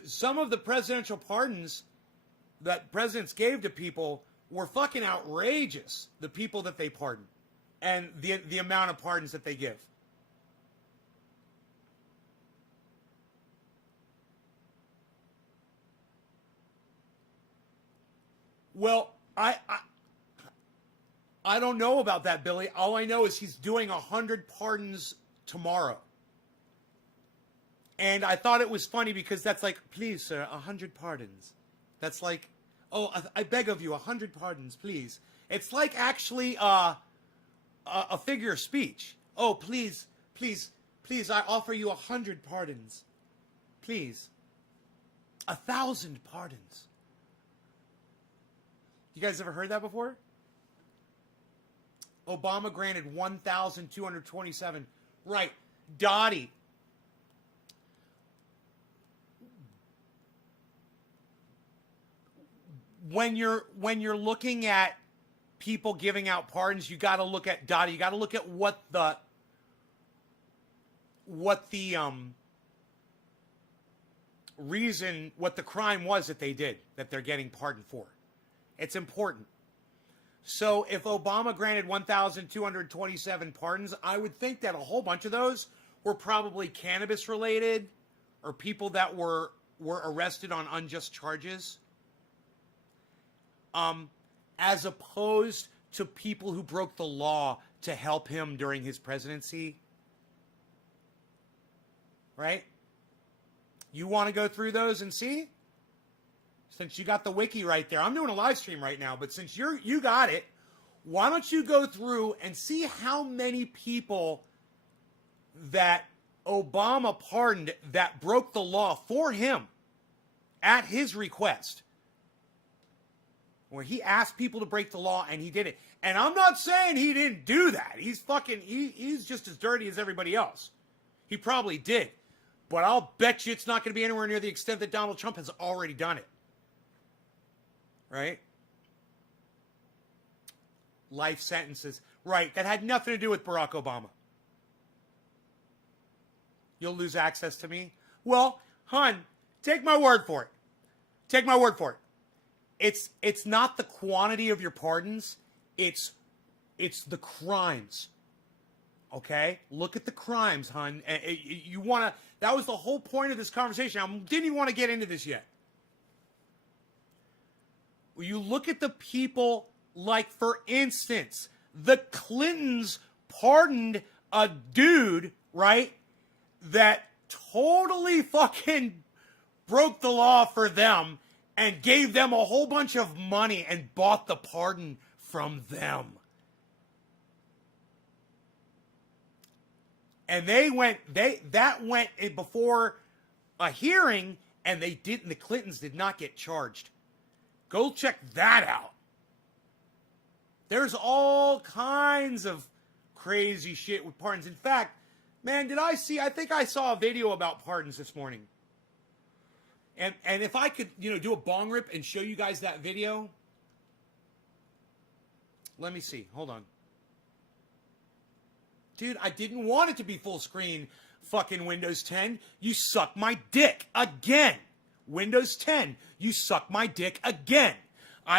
some of the presidential pardons that presidents gave to people were fucking outrageous, the people that they pardon, and the amount of pardons that they give. Well, I don't know about that, Billy. All I know is he's doing 100 pardons tomorrow. And I thought it was funny because that's like, please, sir, 100 pardons. That's like, oh, I beg of you, 100 pardons, please. It's like actually a figure of speech. Oh, please, please, please, I offer you 100 pardons. Please. 1,000 pardons. You guys ever heard that before? Obama granted 1,227. Right. Dottie. When you're looking at people giving out pardons, you got to look at Dottie. You got to look at what the reason, what the crime was that they did, that they're getting pardoned for. It's important. So if Obama granted 1,227 pardons, I would think that a whole bunch of those were probably cannabis related, or people that were arrested on unjust charges, as opposed to people who broke the law to help him during his presidency. Right? You want to go through those and see? Since you got the wiki right there. I'm doing a live stream right now, but since you got it, why don't you go through and see how many people that Obama pardoned that broke the law for him at his request, where he asked people to break the law and he did it. And I'm not saying he didn't do that. He's just as dirty as everybody else. He probably did. But I'll bet you it's not going to be anywhere near the extent that Donald Trump has already done it. Right? Life sentences. Right. That had nothing to do with Barack Obama. You'll lose access to me? Well, hon, take my word for it. Take my word for it. It's not the quantity of your pardons. It's the crimes. Okay? Look at the crimes, hon. You want to... That was the whole point of this conversation. I didn't even want to get into this yet. You look at the people, like, for instance, the Clintons pardoned a dude, right, that totally fucking broke the law for them and gave them a whole bunch of money and bought the pardon from them. And that went before a hearing, and the Clintons did not get charged. Go check that out. There's all kinds of crazy shit with pardons. In fact, man, I think I saw a video about pardons this morning. And if I could, do a bong rip and show you guys that video. Let me see. Hold on. Dude, I didn't want it to be full screen fucking Windows 10. You suck my dick again. Windows 10, you suck my dick again.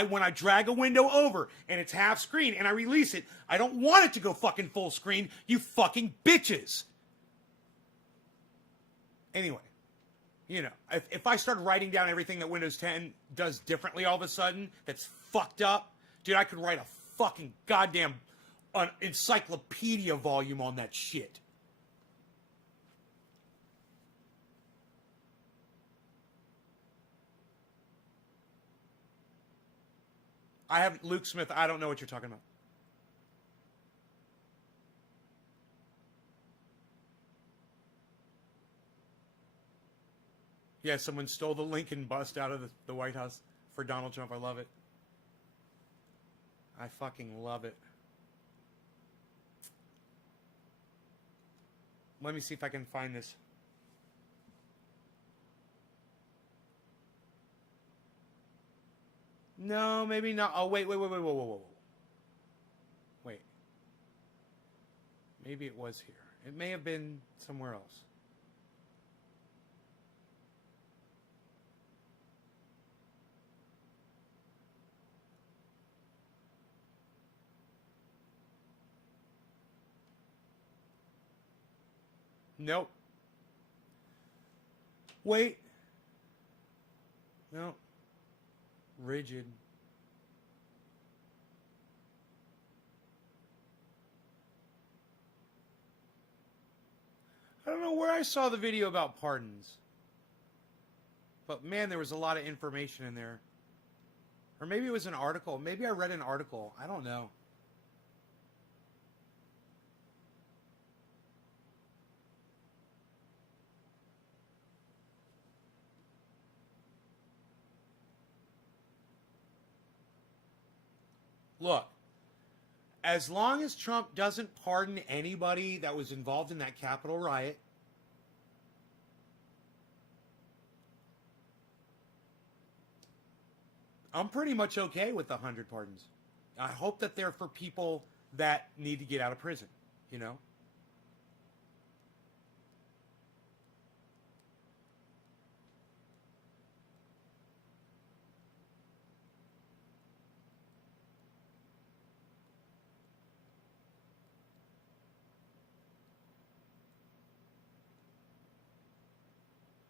When I drag a window over and it's half screen and I release it, I don't want it to go fucking full screen, you fucking bitches. Anyway, you know, if I start writing down everything that Windows 10 does differently all of a sudden, that's fucked up, dude, I could write a fucking goddamn encyclopedia volume on that shit. I have Luke Smith. I don't know what you're talking about. Yeah, someone stole the Lincoln bust out of the White House for Donald Trump. I love it. I fucking love it. Let me see if I can find this. No, maybe not. Oh, wait. Whoa. Wait. Maybe it was here. It may have been somewhere else. Nope. Wait. No. Rigid. I don't know where I saw the video about pardons. But man, there was a lot of information in there. Or maybe it was an article. Maybe I read an article. I don't know. Look, as long as Trump doesn't pardon anybody that was involved in that Capitol riot, I'm pretty much okay with the 100 pardons. I hope that they're for people that need to get out of prison, you know?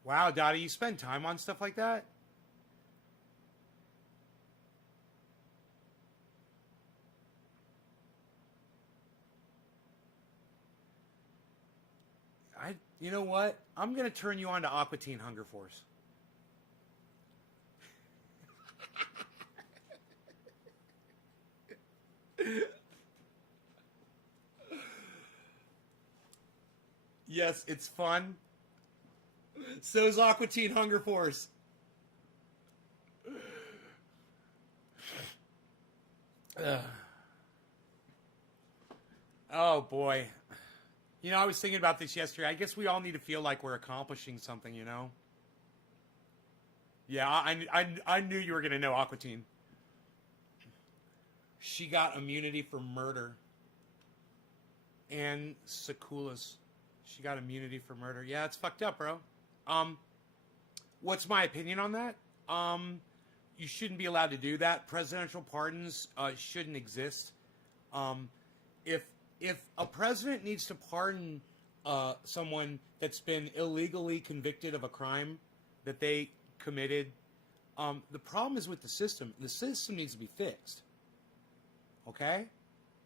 Wow, Dottie, you spend time on stuff like that? You know what? I'm going to turn you on to Aqua Teen Hunger Force. Yes, it's fun. So's Aqua Teen Hunger Force. Oh, boy. You know, I was thinking about this yesterday. I guess we all need to feel like we're accomplishing something, you know? Yeah, I knew you were going to know Aqua Teen. She got immunity for murder. And Sekulas. She got immunity for murder. Yeah, it's fucked up, bro. What's my opinion on that? You shouldn't be allowed to do that. Presidential pardons shouldn't exist. If a president needs to pardon someone that's been illegally convicted of a crime that they committed, the problem is with the system. The system needs to be fixed. Okay?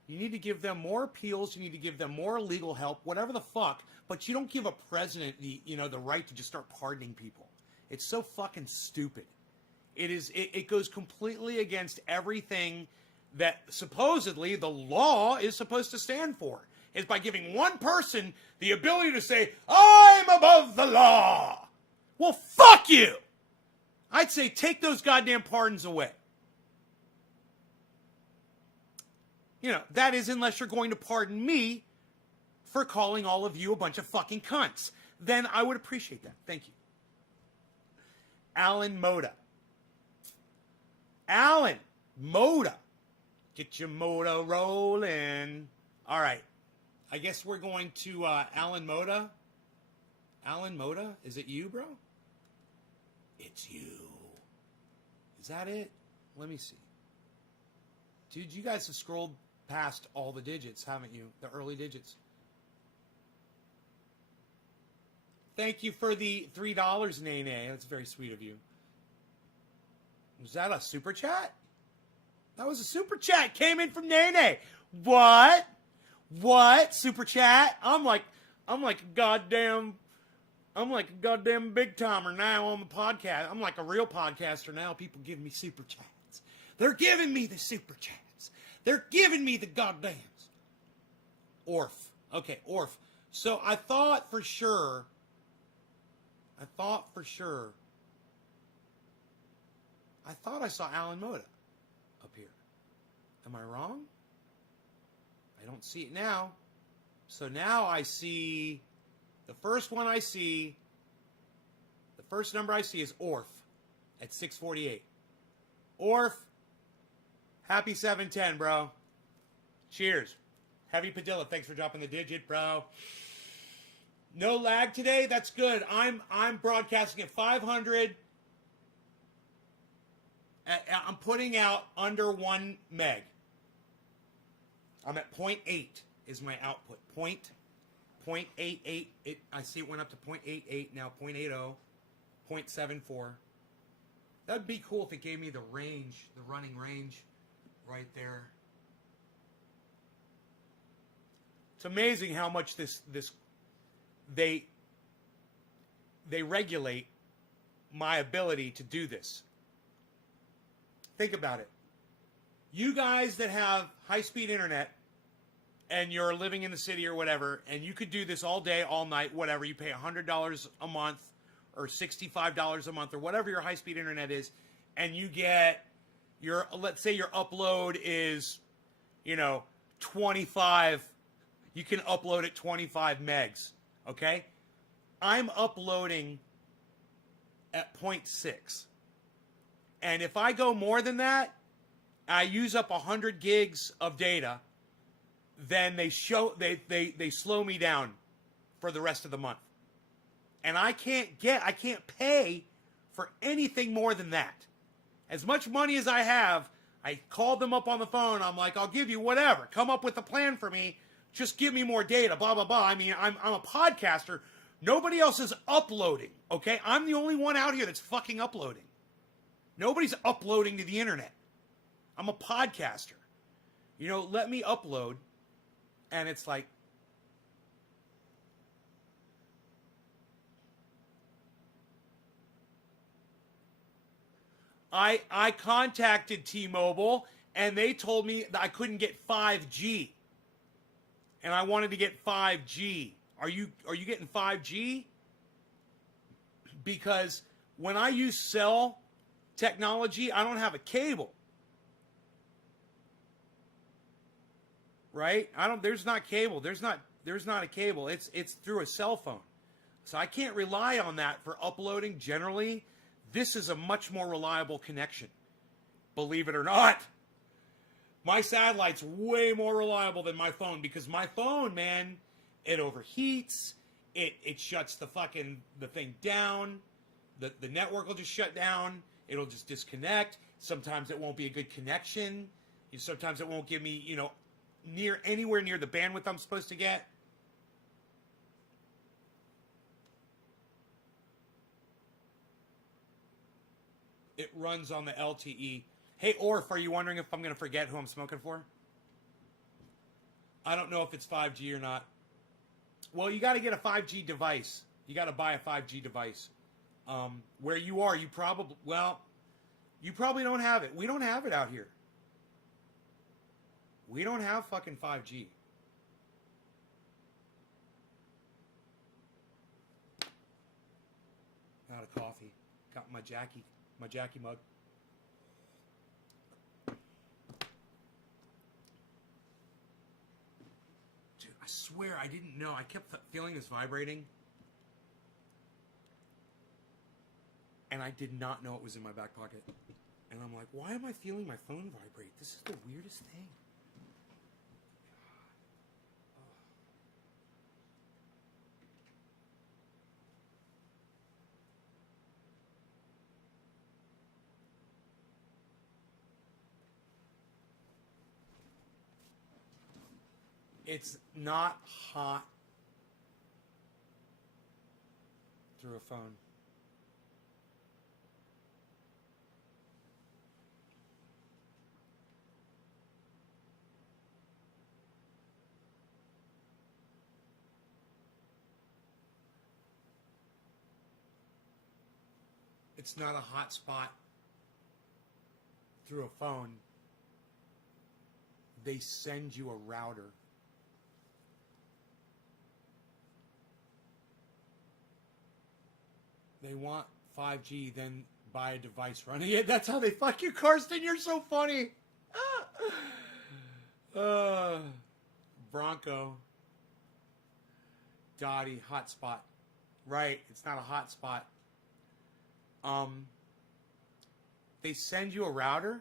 You need to give them more appeals. You need to give them more legal help, whatever the fuck. But you don't give a president the right to just start pardoning people. It's so fucking stupid. It goes completely against everything that supposedly the law is supposed to stand for. Is by giving one person the ability to say, I'm above the law. Well, fuck you. I'd say take those goddamn pardons away. You know, that is unless you're going to pardon me for calling all of you a bunch of fucking cunts. Then I would appreciate that. Thank you. Alan Moda. Alan Moda. Get your motor rolling. All right. I guess we're going to Alan Moda. Alan Moda? Is it you, bro? It's you. Is that it? Let me see. Dude, you guys have scrolled past all the digits, haven't you? The early digits. Thank you for the $3, Nene. That's very sweet of you. Was that a super chat? That was a super chat. Came in from Nene. What? What? Super chat? I'm like a goddamn big timer now on the podcast. I'm like a real podcaster now. People give me super chats. They're giving me the super chats. They're giving me the goddams. Orf. Okay, Orf. So I thought for sure I saw Alan Moda up here. Am I wrong? I don't see it now. So now I see the first number I see is Orf at 648. Orf, happy 710, bro. Cheers. Heavy Padilla, thanks for dropping the digit, bro. No lag today. That's good. I'm broadcasting at 500. I'm putting out under 1 meg. I'm at 0.8 is my output. 0.88. I see it went up to 0.88 now. 0.80. 0.74. That'd be cool if it gave me the range, the running range, right there. It's amazing how much they regulate my ability to do this. Think about it. You guys that have high-speed internet and you're living in the city or whatever, and you could do this all day, all night, whatever. You pay $100 a month or $65 a month or whatever your high-speed internet is, and you get let's say your upload is, 25. You can upload at 25 megs, okay? I'm uploading at 0.6. And if I go more than that, I use up 100 gigs of data, then they slow me down for the rest of the month. And I can't pay for anything more than that. As much money as I have, I called them up on the phone. I'm like, I'll give you whatever. Come up with a plan for me. Just give me more data, blah, blah, blah. I mean, I'm a podcaster. Nobody else is uploading, okay? I'm the only one out here that's fucking uploading. Nobody's uploading to the internet. I'm a podcaster. Let me upload. And it's like, I contacted T-Mobile and they told me that I couldn't get 5G. And I wanted to get 5G. Are you getting 5G? Because when I use cell technology, I don't have a cable. Right? There's not cable. There's not a cable. It's through a cell phone. So I can't rely on that for uploading generally. This is a much more reliable connection. Believe it or not. My satellite's way more reliable than my phone because my phone, man, it overheats. It shuts the thing down. The network will just shut down. It'll just disconnect. Sometimes it won't be a good connection. Sometimes it won't give me, anywhere near the bandwidth I'm supposed to get. It runs on the LTE. Hey, Orf, are you wondering if I'm going to forget who I'm smoking for? I don't know if it's 5G or not. Well, you got to get a 5G device. You got to buy a 5G device. Where you are, you probably don't have it. We don't have it out here. We don't have fucking 5G. Out of coffee. Got my Jackie mug. Dude, I swear I didn't know. I kept feeling this vibrating. And I did not know it was in my back pocket. And I'm like, why am I feeling my phone vibrate? This is the weirdest thing. It's not hot through a phone. It's not a hot spot through a phone. They send you a router. They want 5G, then buy a device running it. That's how they fuck you, Karsten. You're so funny. Bronco. Dottie, hotspot. Right, it's not a hotspot. They send you a router.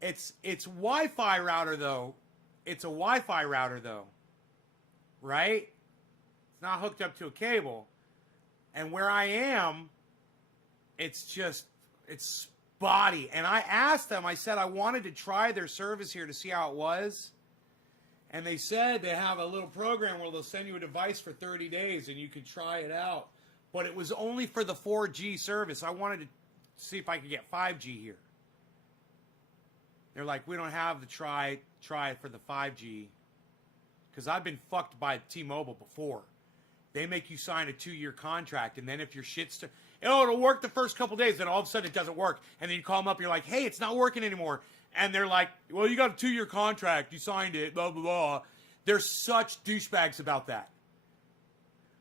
It's Wi-Fi router though. It's a Wi-Fi router though. Right? It's not hooked up to a cable. And where I am, it's spotty. And I asked them, I said I wanted to try their service here to see how it was. And they said they have a little program where they'll send you a device for 30 days and you can try it out. But it was only for the 4G service. I wanted to see if I could get 5G here. They're like, we don't have the try it for the 5G. Because I've been fucked by T-Mobile before. They make you sign a 2-year contract, and then if your shit's... it'll work the first couple days, then all of a sudden it doesn't work. And then you call them up, you're like, hey, it's not working anymore. And they're like, well, you got a 2-year contract, you signed it, blah, blah, blah. They're such douchebags about that.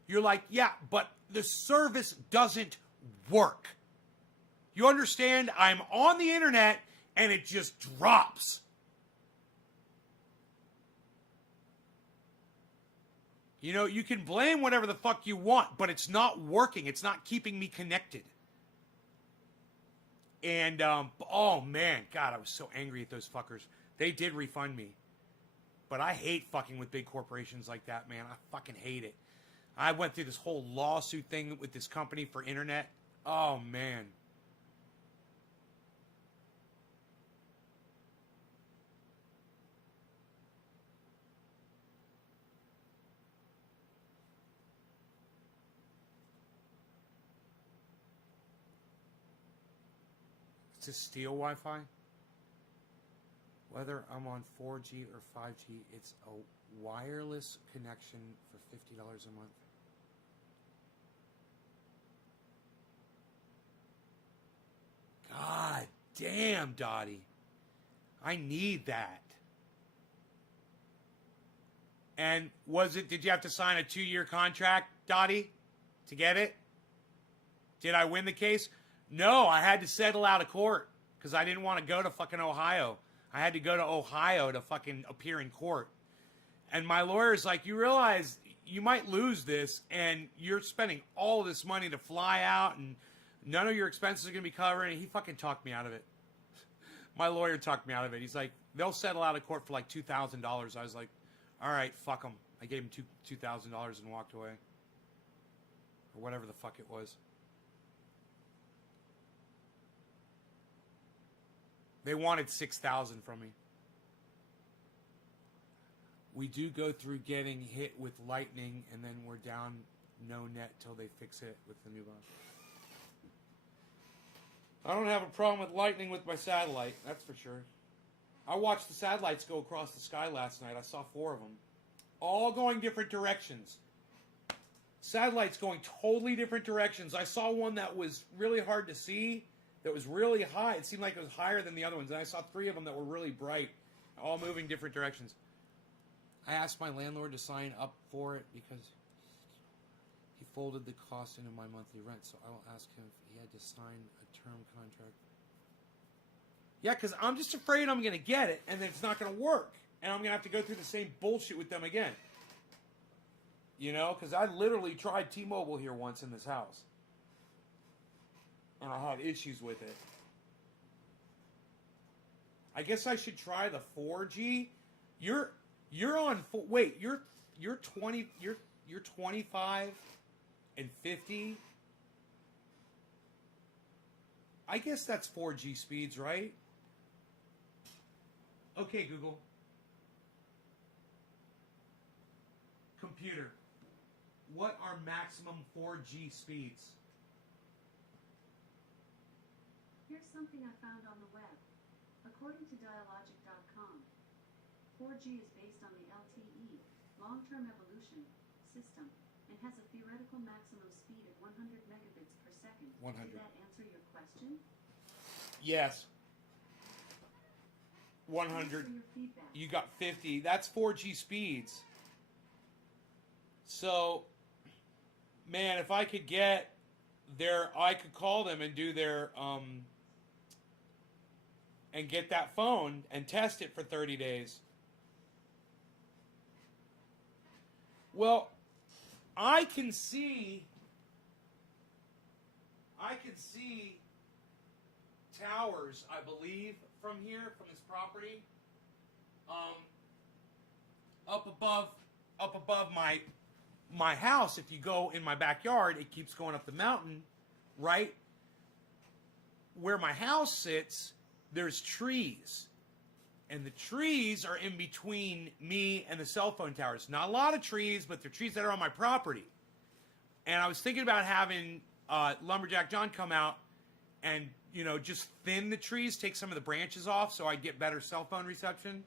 You're like, yeah, but the service doesn't work. You understand? I'm on the internet, and it just drops. You know, you can blame whatever the fuck you want, but it's not working. It's not keeping me connected. And, oh man, God, I was so angry at those fuckers. They did refund me. But I hate fucking with big corporations like that, man. I fucking hate it. I went through this whole lawsuit thing with this company for internet. Oh, man. To steal Wi-Fi, whether I'm on 4G or 5G, it's a wireless connection for $50 a month. God damn, Dottie. I need that. And did you have to sign a 2-year contract, Dottie, to get it? Did I win the case? No, I had to settle out of court because I didn't want to go to fucking Ohio. I had to go to Ohio to fucking appear in court. And my lawyer's like, you realize you might lose this and you're spending all this money to fly out and none of your expenses are going to be covered. And he fucking talked me out of it. My lawyer talked me out of it. He's like, they'll settle out of court for like $2,000. I was like, all right, fuck them. I gave him $2,000 and walked away. Or whatever the fuck it was. They wanted $6,000 from me. We do go through getting hit with lightning, and then we're down no net till they fix it with the new box. I don't have a problem with lightning with my satellite, that's for sure. I watched the satellites go across the sky last night. I saw 4 of them. All going different directions. Satellites going totally different directions. I saw one that was really hard to see. That was really high. It seemed like it was higher than the other ones. And I saw 3 of them that were really bright, all moving different directions. I asked my landlord to sign up for it because he folded the cost into my monthly rent. So I will ask him if he had to sign a term contract. Yeah, because I'm just afraid I'm going to get it and then it's not going to work. And I'm going to have to go through the same bullshit with them again. You know, because I literally tried T-Mobile here once in this house. And I had issues with it. I guess I should try the 4G. You're on wait, you're 25 and 50. I guess that's 4G speeds, right? Okay, Google. computer. What are maximum 4G speeds? Here's something I found on the web. According to dialogic.com, 4G is based on the LTE, long-term evolution, system, and has a theoretical maximum speed of 100 megabits per second. 100. Did that answer your question? Yes. Thanks 100. for your feedback. You got 50. That's 4G speeds. So, man, if I could get I could call them and do their, and get that phone and test it for 30 days. Well, I can see towers, I believe, from here, from this property, up above my house. If you go in my backyard, it keeps going up the mountain, right? Where my house sits, there's trees. And the trees are in between me and the cell phone towers. Not a lot of trees, but they're trees that are on my property. And I was thinking about having Lumberjack John come out and, just thin the trees, take some of the branches off so I get better cell phone reception.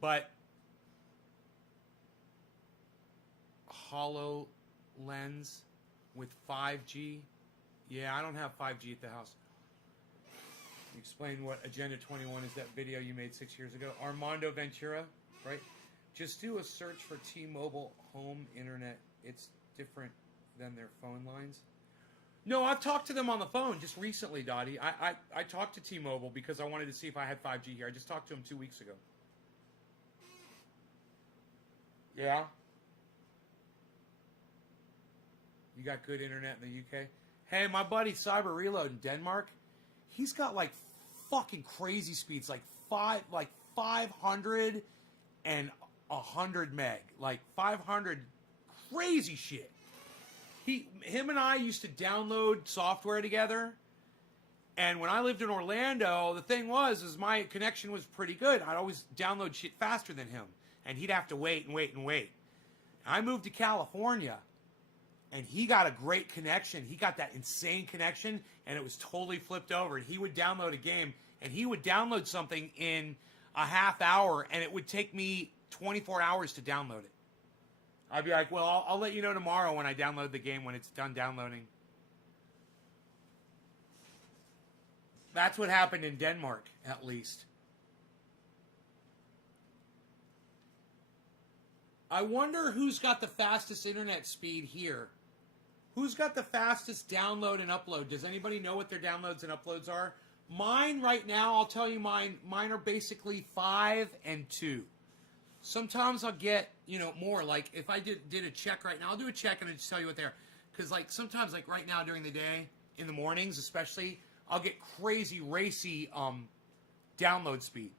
But HoloLens with 5G. Yeah, I don't have 5G at the house. Explain what Agenda 21 is, that video you made 6 years ago. Armando Ventura, right? Just do a search for T-Mobile home internet. It's different than their phone lines. No, I've talked to them on the phone just recently, Dottie. I talked to T-Mobile because I wanted to see if I had 5G here. I just talked to them 2 weeks ago. Yeah? You got good internet in the UK? Hey, my buddy Cyber Reload in Denmark, he's got like fucking crazy speeds, like 500 and 100 meg, like 500, crazy shit. Him and I used to download software together, and when I lived in Orlando, the thing is my connection was pretty good. I'd always download shit faster than him, and he'd have to wait and wait and wait. I moved to California, and he got a great connection. He got that insane connection, and it was totally flipped over. And he would download a game, and he would download something in a half hour, and it would take me 24 hours to download it. I'd be like, well, I'll let you know tomorrow when I download the game, when it's done downloading. That's what happened in Denmark, at least. I wonder who's got the fastest internet speed here. Who's got the fastest download and upload? Does anybody know what their downloads and uploads are? Mine right now, I'll tell you mine are basically 5 and 2. Sometimes I'll get, more. Like if I did a check right now, I'll do a check and I'll just tell you what they are. Because sometimes right now during the day, in the mornings especially, I'll get crazy racy download speed.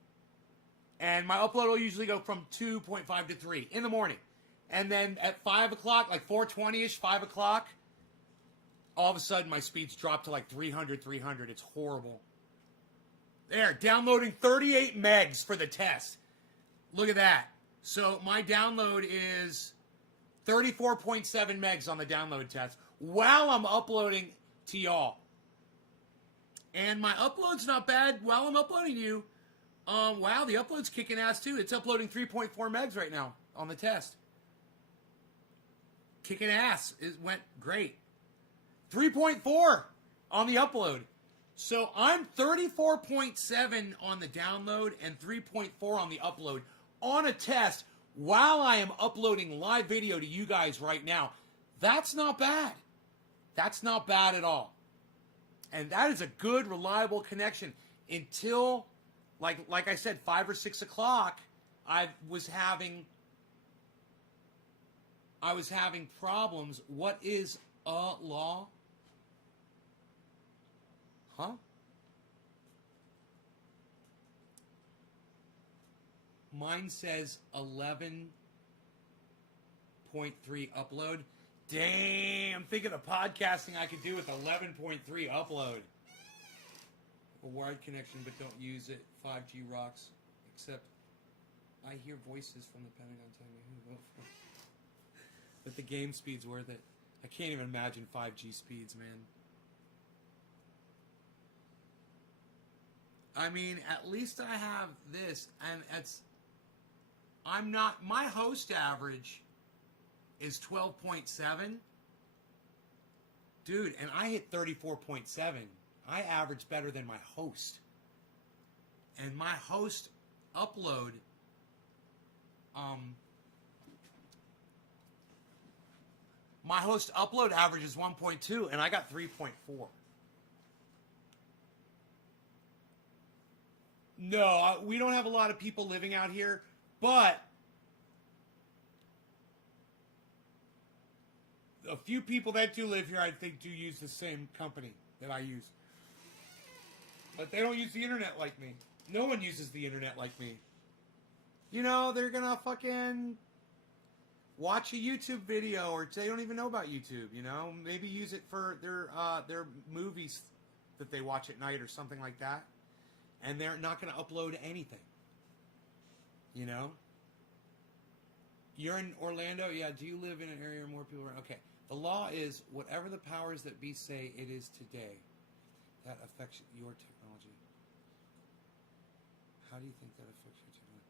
And my upload will usually go from 2.5 to 3 in the morning. And then at 5 o'clock, like 4:20ish, 5 o'clock, all of a sudden my speeds drop to like 300. It's horrible. There, downloading 38 megs for the test. Look at that. So my download is 34.7 megs on the download test while I'm uploading to y'all. And my upload's not bad while I'm uploading you. Wow, the upload's kicking ass too. It's uploading 3.4 megs right now on the test. Kicking ass. It went great. 3.4 on the upload. So I'm 34.7 on the download and 3.4 on the upload on a test while I am uploading live video to you guys right now. That's not bad. That's not bad at all. And that is a good, reliable connection until, like I said, 5 or 6 o'clock, I was having problems. What is a law? Huh? Mine says 11.3 upload. Damn, think of the podcasting I could do with 11.3 upload. A wired connection, but don't use it. 5G rocks. Except I hear voices from the Pentagon telling me who to vote for. But the game speed's worth it. I can't even imagine 5G speeds, man. I mean, at least I have this, and my host average is 12.7. Dude, and I hit 34.7. I average better than my host. And my host upload, average is 1.2, and I got 3.4. No, we don't have a lot of people living out here, but a few people that do live here, I think, do use the same company that I use. But they don't use the internet like me. No one uses the internet like me. You know, they're gonna fucking watch a YouTube video, or they don't even know about YouTube, you know? Maybe use it for their movies that they watch at night or something like that. And they're not going to upload anything. You know? You're in Orlando? Yeah, do you live in an area where more people are? Okay. The law is whatever the powers that be say it is today, that affects your technology. How do you think that affects your technology?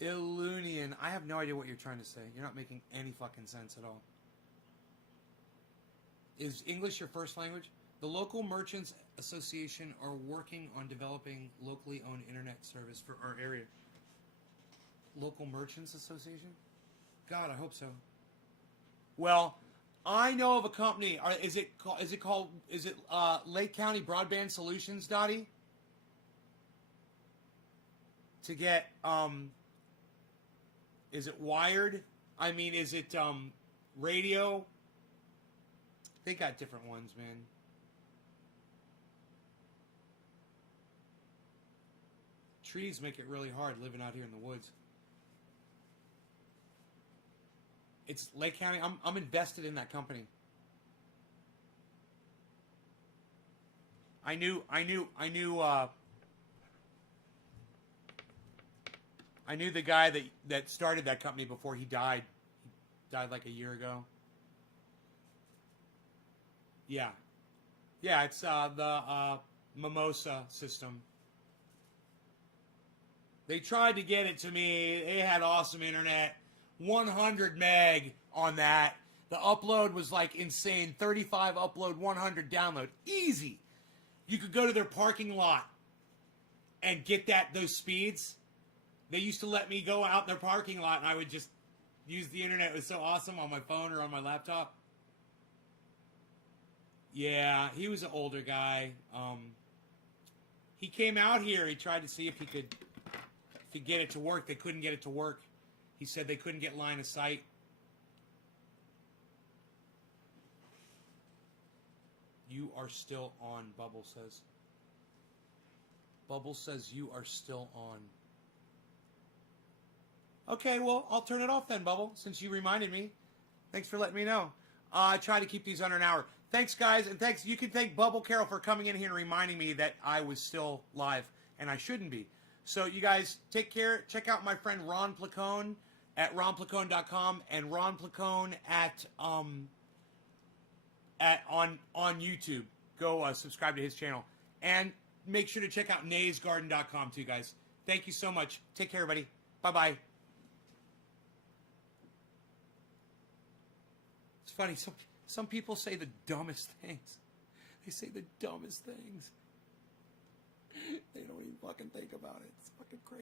Illunian. I have no idea what you're trying to say. You're not making any fucking sense at all. Is English your first language? The local merchants association are working on developing locally owned internet service for our area. Local merchants association? God, I hope so. Well, I know of a company. Is it Lake County Broadband Solutions, Dottie? To get is it wired? I mean, is it radio? They got different ones, man. Trees make it really hard living out here in the woods. It's Lake County. I'm invested in that company. I knew the guy that started that company before he died. He died like a year ago. Yeah. Yeah, it's the Mimosa system. They tried to get it to me. They had awesome internet. 100 meg on that. The upload was like insane. 35 upload, 100 download. Easy. You could go to their parking lot and get those speeds. They used to let me go out in their parking lot and I would just use the internet. It was so awesome on my phone or on my laptop. Yeah, he was an older guy. He came out here. He tried to see if he could get it to work. They couldn't get it to work. He said they couldn't get line of sight. You are still on, Bubble says. Bubble says you are still on. Okay, well, I'll turn it off then, Bubble, since you reminded me. Thanks for letting me know. I try to keep these under an hour. Thanks, guys, and thanks. You can thank Bubble Carol for coming in here and reminding me that I was still live, and I shouldn't be. So you guys take care. Check out my friend Ron Placone at ronplacone.com and Ron Placone on YouTube. Go subscribe to his channel. And make sure to check out naysgarden.com too, guys. Thank you so much. Take care, everybody. Bye-bye. It's funny. Some people say the dumbest things. They say the dumbest things. They don't even fucking think about it. It's fucking crazy.